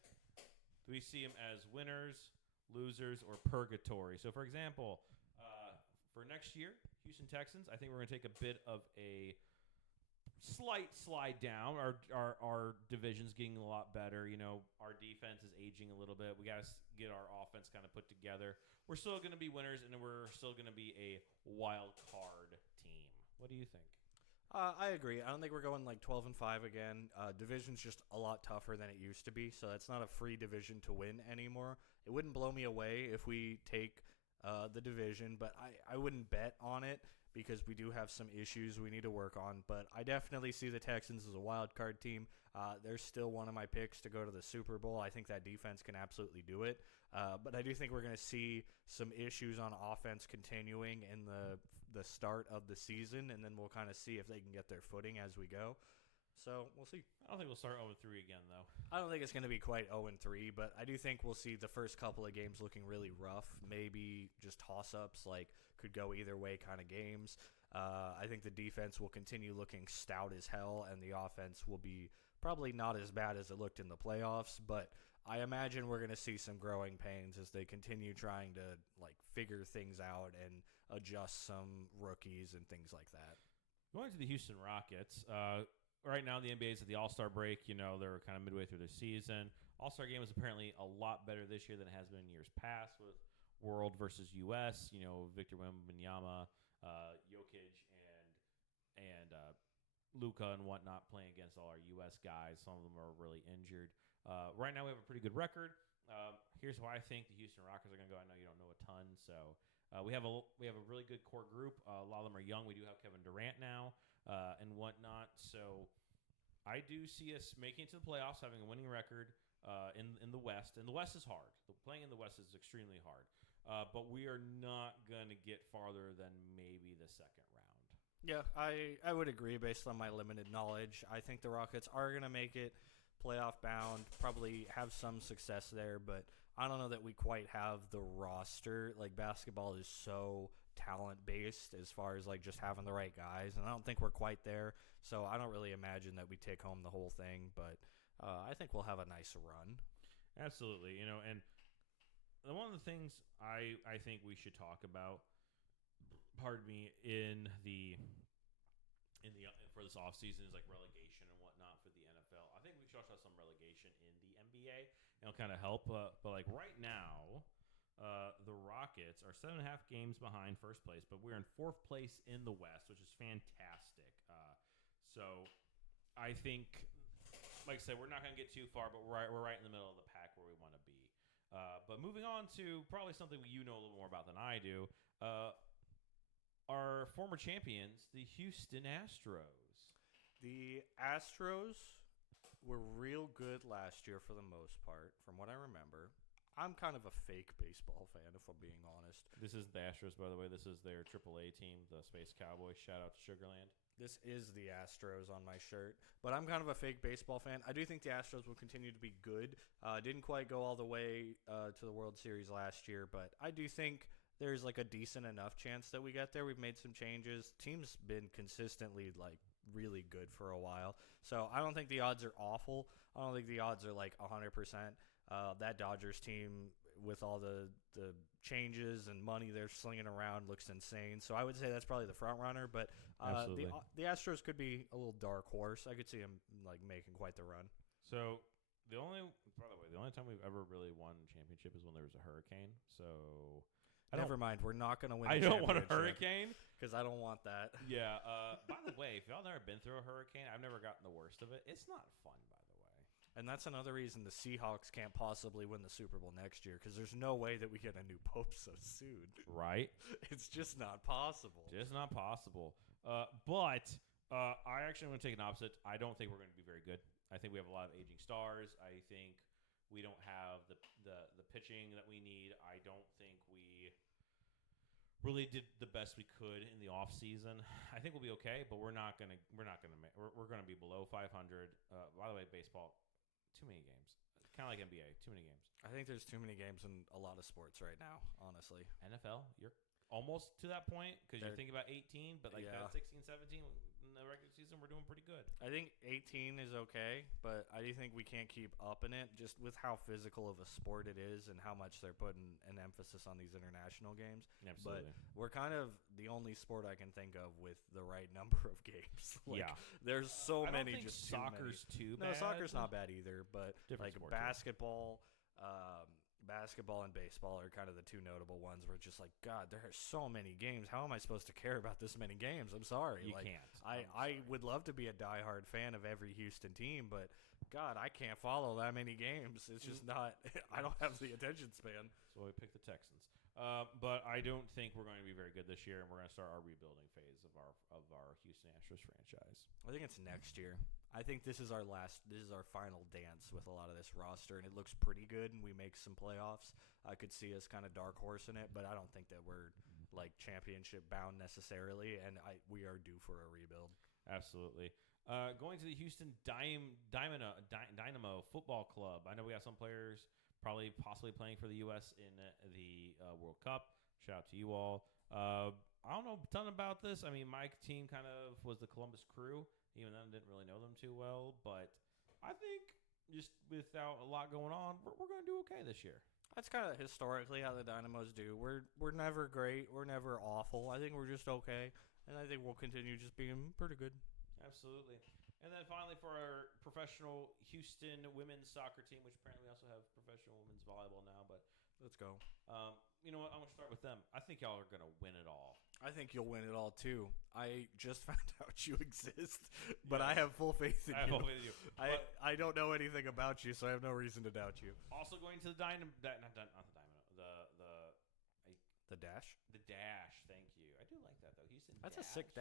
do we see them as winners, losers, or purgatory? So, for example, for next year, Houston Texans, I think we're going to take a bit of a slight slide down. Our division's getting a lot better. Our defense is aging a little bit. We got to get our offense kind of put together. We're still going to be winners, and we're still going to be a wild card team. What do you think? I agree. I don't think we're going like 12-5 again. Division's just a lot tougher than it used to be, so it's not a free division to win anymore. It wouldn't blow me away if we take the division, but I wouldn't bet on it because we do have some issues we need to work on. But I definitely see the Texans as a wild card team. They're still one of my picks to go to the Super Bowl. I think that defense can absolutely do it. But I do think we're going to see some issues on offense continuing in the start of the season, and then we'll kind of see if they can get their footing as we go. So we'll see. I don't think we'll start 0-3 again, though. I don't think it's going to be quite 0-3, but I do think we'll see the first couple of games looking really rough. Maybe just toss-ups, like could go either way kind of games. I think the defense will continue looking stout as hell, and the offense will be probably not as bad as it looked in the playoffs. But I imagine we're going to see some growing pains as they continue trying to like figure things out and adjust some rookies and things like that. Going to the Houston Rockets. Right now, the NBA is at the All-Star break. They're kind of midway through their season. All-Star game is apparently a lot better this year than it has been in years past with World versus U.S. Victor Wembanyama, Jokic, and Luka and whatnot playing against all our U.S. guys. Some of them are really injured. Right now, we have a pretty good record. Here's why I think the Houston Rockets are going to go. I know you don't know a ton, so we have a really good core group. A lot of them are young. We do have Kevin Durant now and whatnot. So I do see us making it to the playoffs, having a winning record in the West. And the West is hard. Playing in the West is extremely hard. But we are not going to get farther than maybe the second round. Yeah, I would agree based on my limited knowledge. I think the Rockets are going to make it playoff bound, probably have some success there, but I don't know that we quite have the roster. Like basketball is so talent based as far as like just having the right guys, and I don't think we're quite there. So I don't really imagine that we take home the whole thing, but I think we'll have a nice run. Absolutely, and one of the things I think we should talk about, pardon me, in the for this offseason is like relegation and whatnot for the NFL. I think we should also have some relegation in the NBA. It'll kind of help. But like right now, the Rockets are 7.5 games behind first place, but we're in fourth place in the West, which is fantastic. So I think, like I said, we're not going to get too far, but we're right in the middle of the pack where we want to be. But moving on to probably something you know a little more about than I do. Our former champions, the Houston Astros. The Astros were real good last year for the most part, from what I remember. I'm kind of a fake baseball fan, if I'm being honest. This is the Astros, by the way. This is their AAA team, the Space Cowboys. Shout out to Sugarland. This is the Astros on my shirt, but I'm kind of a fake baseball fan. I do think the Astros will continue to be good. Didn't quite go all the way to the World Series last year, but I do think there's like a decent enough chance that we get there. We've made some changes. Team's been consistently like really good for a while, so I don't think the odds are awful. I don't think the odds are like 100%. That Dodgers team with all the changes and money they're slinging around looks insane. So I would say that's probably the front runner, but the Astros could be a little dark horse. I could see them like making quite the run. So by the way, the only time we've ever really won a championship is when there was a hurricane. So never mind. We're not going to win. I don't want a hurricane because I don't want that. Yeah. By the way, if y'all never been through a hurricane, I've never gotten the worst of it. It's not fun, by the way. And that's another reason the Seahawks can't possibly win the Super Bowl next year, because there's no way that we get a new pope so soon. Right? It's just not possible. Just not possible. But I actually want to take an opposite. I don't think we're going to be very good. I think we have a lot of aging stars. I think we don't have the pitching that we need. I don't think we really did the best we could in the off season. I think we'll be okay, but we're going to be below 500. By the way, baseball, too many games. Kind of like NBA, too many games. I think there's too many games in a lot of sports right now, honestly. NFL, you're almost to that point because you're thinking about 18, but like 16, 17 in the regular season, we're doing pretty good. I think 18 is okay, but I do think we can't keep upping it just with how physical of a sport it is and how much they're putting an emphasis on these international games. Absolutely. But we're kind of the only sport I can think of with the right number of games. There's so many. Just soccer's too bad. No, soccer's not bad either, but different like basketball. Basketball and baseball are kind of the two notable ones where it's just like, God, there are so many games. How am I supposed to care about this many games? I'm sorry. You can't. I would love to be a diehard fan of every Houston team, but God, I can't follow that many games. It's just not – I don't have the attention span. So we picked the Texans. But I don't think we're going to be very good this year, and we're going to start our rebuilding phase of our Houston Astros franchise. I think it's next year. I think this is our final dance with a lot of this roster, and it looks pretty good, and we make some playoffs. I could see us kind of dark horsing it, but I don't think that we're like championship bound necessarily, and we are due for a rebuild. Absolutely. Going to the Houston Dynamo Football Club. I know we have some players possibly playing for the U.S. in the World Cup. Shout out to you all. I don't know a ton about this. I mean, my team kind of was the Columbus Crew. Even then, I didn't really know them too well. But I think just without a lot going on, we're going to do okay this year. That's kind of historically how the Dynamos do. We're never great. We're never awful. I think we're just okay. And I think we'll continue just being pretty good. Absolutely. And then finally for our professional Houston women's soccer team, which apparently we also have professional women's volleyball now, but let's go. You know what? I'm going to start with them. I think y'all are going to win it all. I think you'll win it all, too. I just found out you exist, but I have full faith in you. I have full faith in you. I don't know anything about you, so I have no reason to doubt you. Also going to the Dynamo. Not the Dynamo. The Dash? The Dash. Thank you. I do like that, though. Houston That's Dash. a sick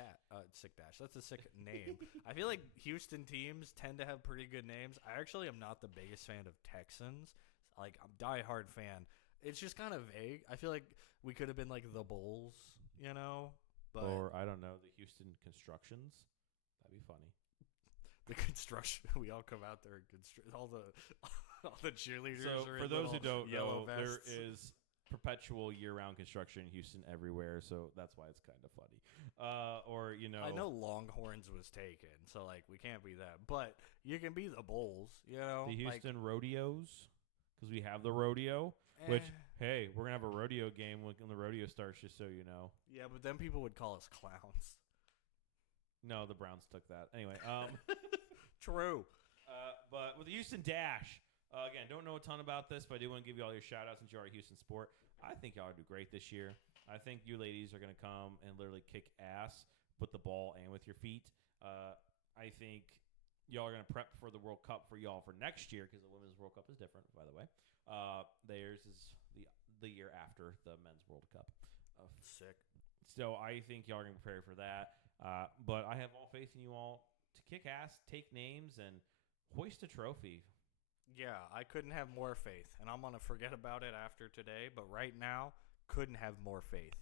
dash. That's a sick name. I feel like Houston teams tend to have pretty good names. I actually am not the biggest fan of Texans. Like, I'm a diehard fan. It's just kind of vague. I feel like we could have been like the Bulls, you know? But Or, I don't know, the Houston Constructions. That'd be funny. the construction, we all come out there and all the all the cheerleaders So, are for in those who little don't yellow know, there vests. is perpetual year-round construction in Houston everywhere, so that's why it's kind of funny. Or, I know Longhorns was taken, so like we can't be that. But you can be the Bulls, you know. the like, Houston Rodeos, because we have the rodeo, which, hey, we're going to have a rodeo game when the rodeo starts, just so you know. yeah, but then people would call us clowns. No, the Browns took that. Anyway, True. but with the Houston Dash, again, don't know a ton about this, but I do want to give you all your shout-outs since you are a Houston sport. I think y'all do great this year. I think you ladies are going to come and literally kick ass, put the ball and with your feet. I think y'all are going to prep for the World Cup for y'all for next year because the Women's World Cup is different, by the way. Theirs is the year after the Men's World Cup. Sick. So I think y'all are going to prepare for that. But I have all faith in you all to kick ass, take names, and hoist a trophy. Yeah, I couldn't have more faith, and I'm gonna forget about it after today. But right now, couldn't have more faith.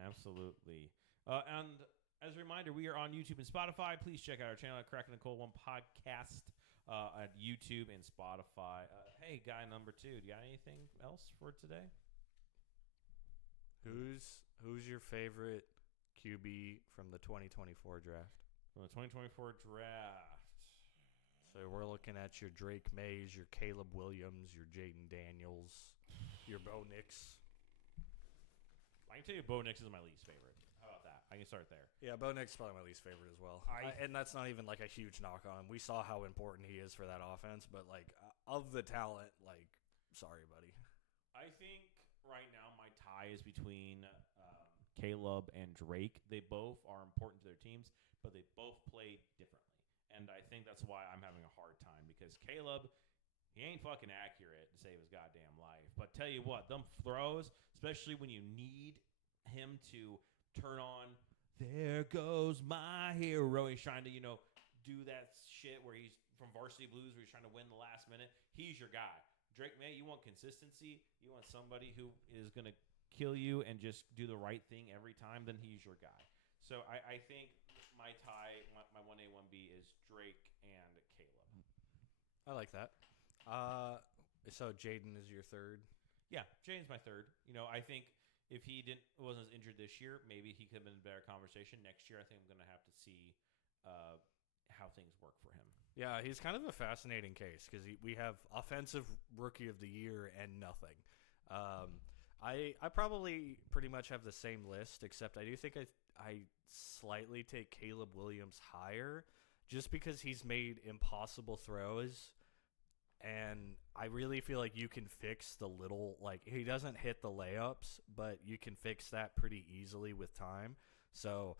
Absolutely. And as a reminder, we are on YouTube and Spotify. Please check out our channel at Cracking the Cold One Podcast at YouTube and Spotify. Hey, guy number 2, do you got anything else for today? Who's your favorite QB from the 2024 draft? From the 2024 draft. So we're looking at your Drake Mays, your Caleb Williams, your Jaden Daniels, your Bo Nix. I can tell you Bo Nix is my least favorite. How about that? I can start there. Yeah, Bo Nix is probably my least favorite as well. And that's not even like a huge knock on him. We saw how important he is for that offense, but like of the talent, like, sorry, buddy. I think right now my tie is between Caleb and Drake. They both are important to their teams, but they both play differently. And I think that's why I'm having a hard time because Caleb, he ain't fucking accurate to save his goddamn life. But tell you what, them throws, especially when you need him to turn on, there goes my hero. He's trying to, do that shit where he's from Varsity Blues where he's trying to win the last minute. He's your guy. Drake May, you want consistency. You want somebody who is going to kill you and just do the right thing every time, then he's your guy. So I think my tie, my 1A, 1B is Drake and Caleb. I like that. So Jaden is your third? Yeah, Jaden's my third. I think if he wasn't as injured this year, maybe he could have been in a better conversation. Next year, I think I'm going to have to see how things work for him. Yeah, he's kind of a fascinating case because we have offensive rookie of the year and nothing. I probably pretty much have the same list, except I do think I slightly take Caleb Williams higher just because he's made impossible throws. And I really feel like you can fix the little, like, he doesn't hit the layups, but you can fix that pretty easily with time. So,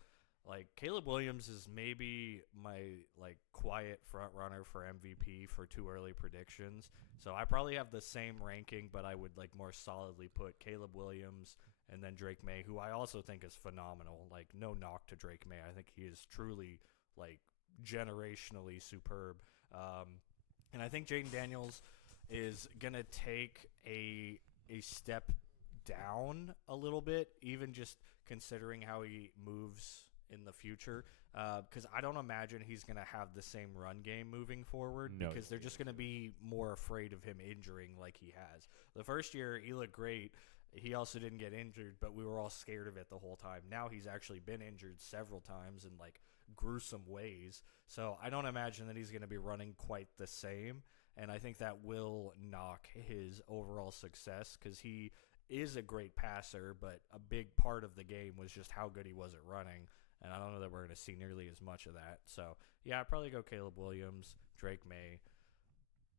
like, Caleb Williams is maybe my, like, quiet front runner for MVP for too early predictions. So I probably have the same ranking, but I would, like, more solidly put Caleb Williams and then Drake May, who I also think is phenomenal. Like, no knock to Drake May. I think he is truly, like, generationally superb. And I think Jaden Daniels is going to take a step down a little bit, even just considering how he moves in the future. Because I don't imagine he's going to have the same run game moving forward because they're just going to be more afraid of him injuring like he has. The first year, he looked great. He also didn't get injured, but we were all scared of it the whole time. Now he's actually been injured several times in, like, gruesome ways. So I don't imagine that he's going to be running quite the same. And I think that will knock his overall success because he is a great passer, but a big part of the game was just how good he was at running. And I don't know that we're going to see nearly as much of that. So, yeah, I'd probably go Caleb Williams, Drake May,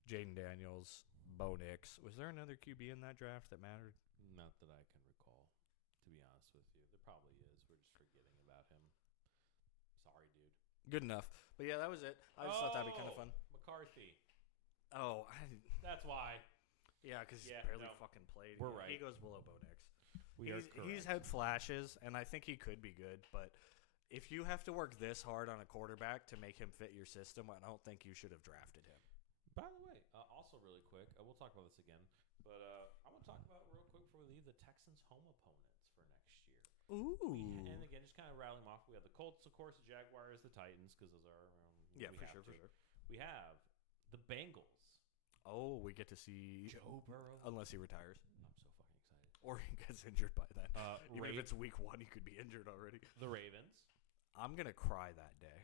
Jaden Daniels, Bo Nix. Was there another QB in that draft that mattered? Not that I can recall, to be honest with you. There probably is. We're just forgetting about him. Sorry, dude. Good enough. But, yeah, that was it. I just thought that'd be kind of fun. McCarthy. Oh, That's why. Yeah, because he barely fucking played. We're right. He goes below Bo Nix. Correct. He's had flashes, and I think he could be good. But if you have to work this hard on a quarterback to make him fit your system, I don't think you should have drafted him. By the way, also really quick, we'll talk about this again, but I want to talk about real quick before we leave the Texans' home opponents for next year. Ooh. And again, just kind of rattling them off. We have the Colts, of course, the Jaguars, the Titans, because those are Yeah, we for have sure, to. for sure. We have the Bengals. Oh, we get to see Joe Burrow. unless he retires I'm so fucking excited. or he gets injured by then. Even if Ra- it's week 1, he could be injured already. the Ravens. I'm gonna cry that day.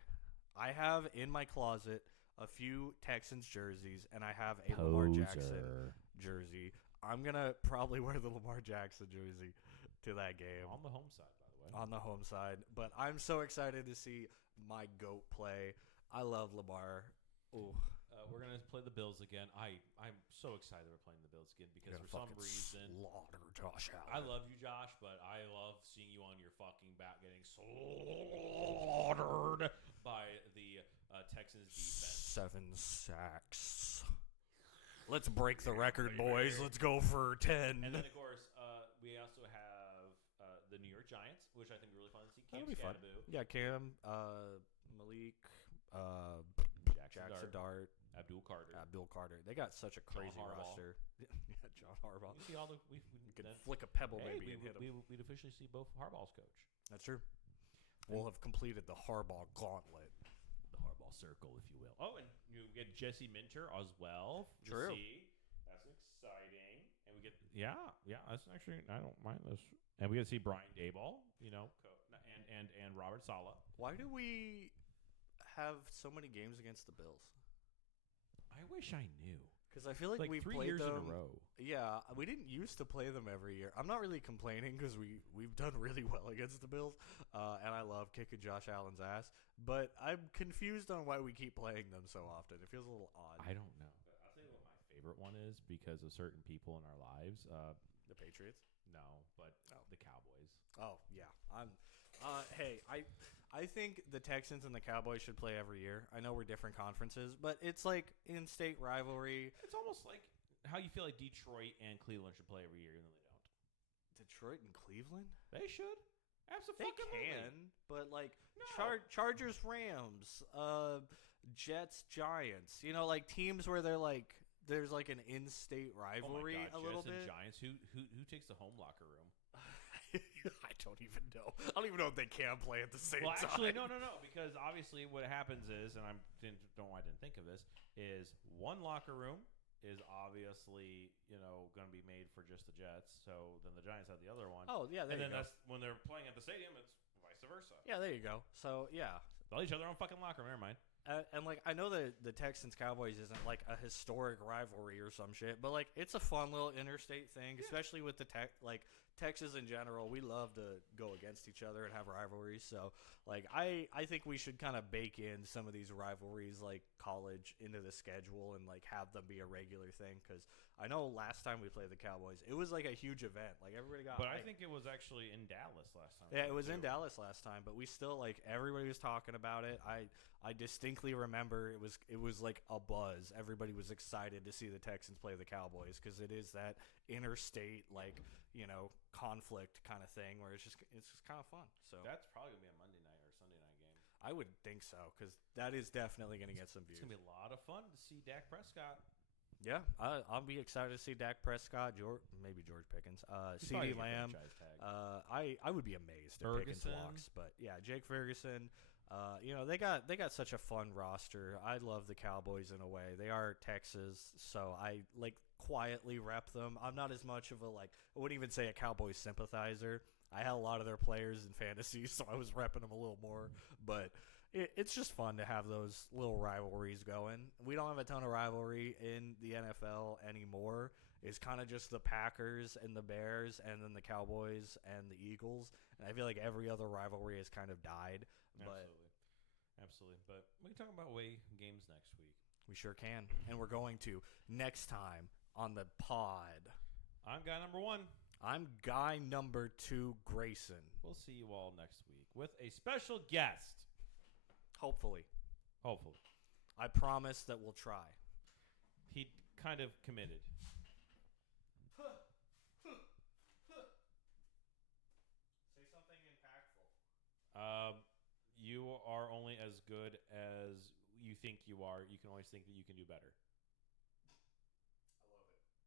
I have in my closet a few Texans jerseys, and I have a Lamar Jackson jersey. I'm gonna probably wear the Lamar Jackson jersey to that game On the home side, by the way. on the home side. But I'm so excited to see my GOAT play. I love Lamar. Ooh. We're going to play the Bills again. I'm so excited we're playing the Bills again because for some reason slaughter Josh Allen. I love you, Josh, but I love seeing you on your fucking back getting slaughtered by the Texans defense. 7 sacks. Let's break the record, boys. Let's go for 10. And then, of course, we also have the New York Giants, which I think would be really fun to see. Cam That'll be fun. Scadaboo, Yeah, Cam, Malik, Jackson Dart, Abdul Carter. They got such a crazy Harbaugh. roster. Yeah, John Harbaugh. You see all the You could flick a pebble hey, maybe and hit him. we'd officially see both Harbaugh's coach. That's true. We'll have completed the Harbaugh gauntlet. The Harbaugh circle, if you will. Oh, and you get Jesse Minter as well. True. See. That's exciting. And we get that's actually I don't mind this. And we get to see Brian Daboll, and Robert Saleh. Why do we have so many games against the Bills? I wish I knew. Because I feel like we've 3 played years them in a row. Yeah, we didn't used to play them every year. I'm not really complaining because we've done really well against the Bills, and I love kicking Josh Allen's ass. But I'm confused on why we keep playing them so often. It feels a little odd. I don't know. I'll tell you what my favorite one is because of certain people in our lives. The Patriots? No, but the Cowboys. Oh yeah, hey, I think the Texans and the Cowboys should play every year. I know we're different conferences, but it's like in-state rivalry. It's almost like how you feel like Detroit and Cleveland should play every year, and then they don't. Detroit and Cleveland? They should. They can, but like No. Chargers, Rams, Jets, Giants. You know, like teams where they're like there's like an in-state rivalry a little Jets bit. and Giants. Who takes the home locker room? I don't even know. I don't even know if they can play at the same time. Well, actually, no. Because obviously, what happens is, and I didn't think of this, is one locker room is obviously going to be made for just the Jets. So then the Giants have the other one. Oh yeah, there and you then go. that's when they're playing at the stadium. It's vice versa. Yeah, there you go. So yeah, They'll each other own fucking locker room. Never mind. and like I know that the Texans Cowboys isn't like a historic rivalry or some shit, but like it's a fun little interstate thing, especially with the Texas in general. We love to go against each other and have rivalries. So like I think we should kind of bake in some of these rivalries like college into the schedule and like have them be a regular thing because I know last time we played the Cowboys, it was like a huge event. Like everybody got. But I hyped. think it was actually in Dallas last time. Yeah, it was in Dallas last time, but we still like everybody was talking about it. I distinctly remember it was like a buzz. Everybody was excited to see the Texans play the Cowboys because it is that interstate conflict kind of thing where it's just kind of fun. So that's probably gonna be a Monday night or Sunday night game. I would think so because that is definitely going to get some views. It's gonna be a lot of fun to see Dak Prescott. Yeah, I'll be excited to see Dak Prescott, maybe George Pickens, CeeDee Lamb. I would be amazed if Pickens walks, but yeah, Jake Ferguson. They got such a fun roster. I love the Cowboys in a way. They are Texas, so I like quietly rep them. I'm not as much of a I wouldn't even say a Cowboys sympathizer. I had a lot of their players in fantasy, so I was repping them a little more. But it's just fun to have those little rivalries going. We don't have a ton of rivalry in the NFL anymore. It's kind of just the Packers and the Bears and then the Cowboys and the Eagles. And I feel like every other rivalry has kind of died. Absolutely. But we can talk about away games next week. We sure can. And we're going to next time on the pod. I'm guy number 1. I'm guy number 2, Grayson. We'll see you all next week with a special guest. Hopefully. I promise that we'll try. He kind of committed. Say something impactful. You are only as good as you think you are. You can always think that you can do better.